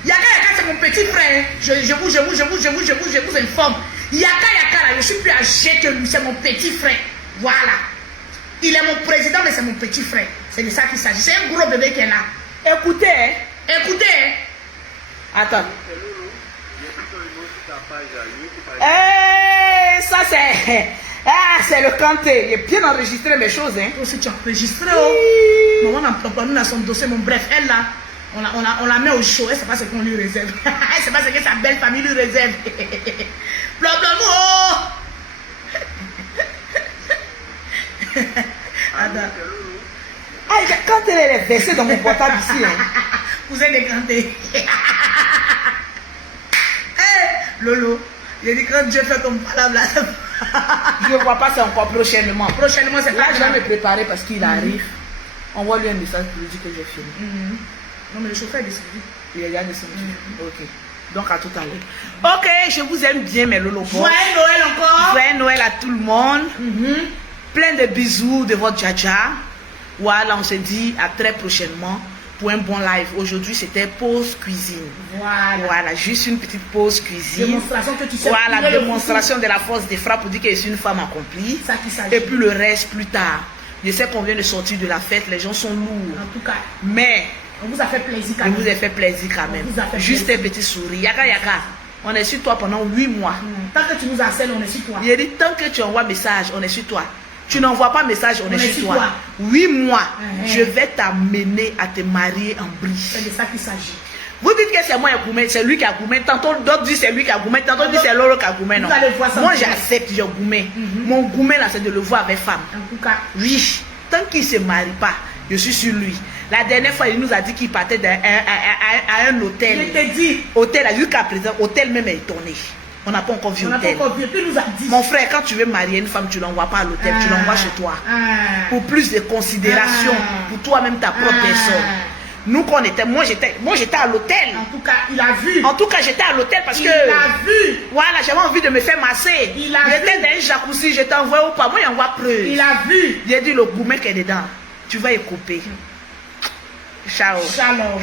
Yaka Yaka, c'est mon petit frère. Je vous informe. Yaka Yaka là, je suis plus âgé que lui, c'est mon petit frère. Voilà. Il est mon président, mais c'est mon petit frère. C'est de ça qu'il s'agit. C'est un gros bébé qui est là. Écoutez, hein. Écoutez, hein. Attends. Ça c'est... Ah, c'est le Kanté. Il est bien enregistré mes choses, hein. Aussi tu as enregistré, oh. Maman a son dossier, mon bref, elle là, on la met au chaud. Elle sait pas ce qu'on lui réserve. Elle sait pas ce que sa belle famille lui réserve. Blablabla, oh. Ah, quand elle est versée dans mon portable ici, hein. Vous êtes décanté. Lolo, j'ai dit quand Dieu fait ton palabre là. Je ne vois pas, c'est encore prochainement. Prochainement, c'est là. Je vais me préparer parce qu'il arrive. Envoie-lui un message pour lui dire que j'ai fini. Non, mais le chauffeur est descendu. Il est déjà descendu. Ok. Donc à tout à l'heure. Ok, je vous aime bien, mes Lolo. Joyeux Noël encore. Joyeux Noël à tout le monde. Plein de bisous de votre Djadja. Voilà, on se dit à très prochainement pour un bon live. Aujourd'hui, c'était pause cuisine. Voilà, juste une petite pause cuisine. Démonstration que tu sais. Voilà, démonstration de la force des frappes pour dire que je suis une femme accomplie. Ça qui s'agit. Et puis le reste plus tard. Je sais qu'on vient de sortir de la fête, les gens sont lourds. En tout cas. Mais on vous a fait plaisir quand même. On vous a fait plaisir quand même. Juste un petit sourire. Yaka yaka. On est sur toi pendant 8 mois. Tant que tu nous harcèles, on est sur toi. Il dit tant que tu envoies message, on est sur toi. Tu n'envoies pas message, on est sur toi. 8 mois, je vais t'amener à te marier en brie. C'est de ça qu'il s'agit. Vous dites que c'est moi qui a goumé, c'est lui qui a goumé. Tantôt d'autres disent c'est lui qui a goumé, tantôt disent c'est l'autre qui a goumé. Non. Moi j'accepte, j'ai goumé. Mon goumé là, c'est de le voir avec femme. En tout cas. Oui, tant qu'il ne se marie pas, je suis sur lui. La dernière fois, il nous a dit qu'il partait à un hôtel. Je t'ai dit. Hôtel, jusqu'à présent, hôtel même est étonné. On n'a pas encore vu hôtel. Mon frère, quand tu veux marier une femme, tu ne l'envoies pas à l'hôtel, tu l'envoies chez toi. Pour plus de considération, pour toi-même, ta propre personne. Nous, quand on était, moi j'étais à l'hôtel. En tout cas, il a vu. En tout cas, j'étais à l'hôtel parce que. Il a vu. Voilà, j'avais envie de me faire masser. Il a vu. J'étais dans un jacuzzi, je t'envoie ou pas. Moi, il envoie preuve. Il a vu. J'ai dit le gourmet qui est dedans. Tu vas y couper. Ciao. Shalom.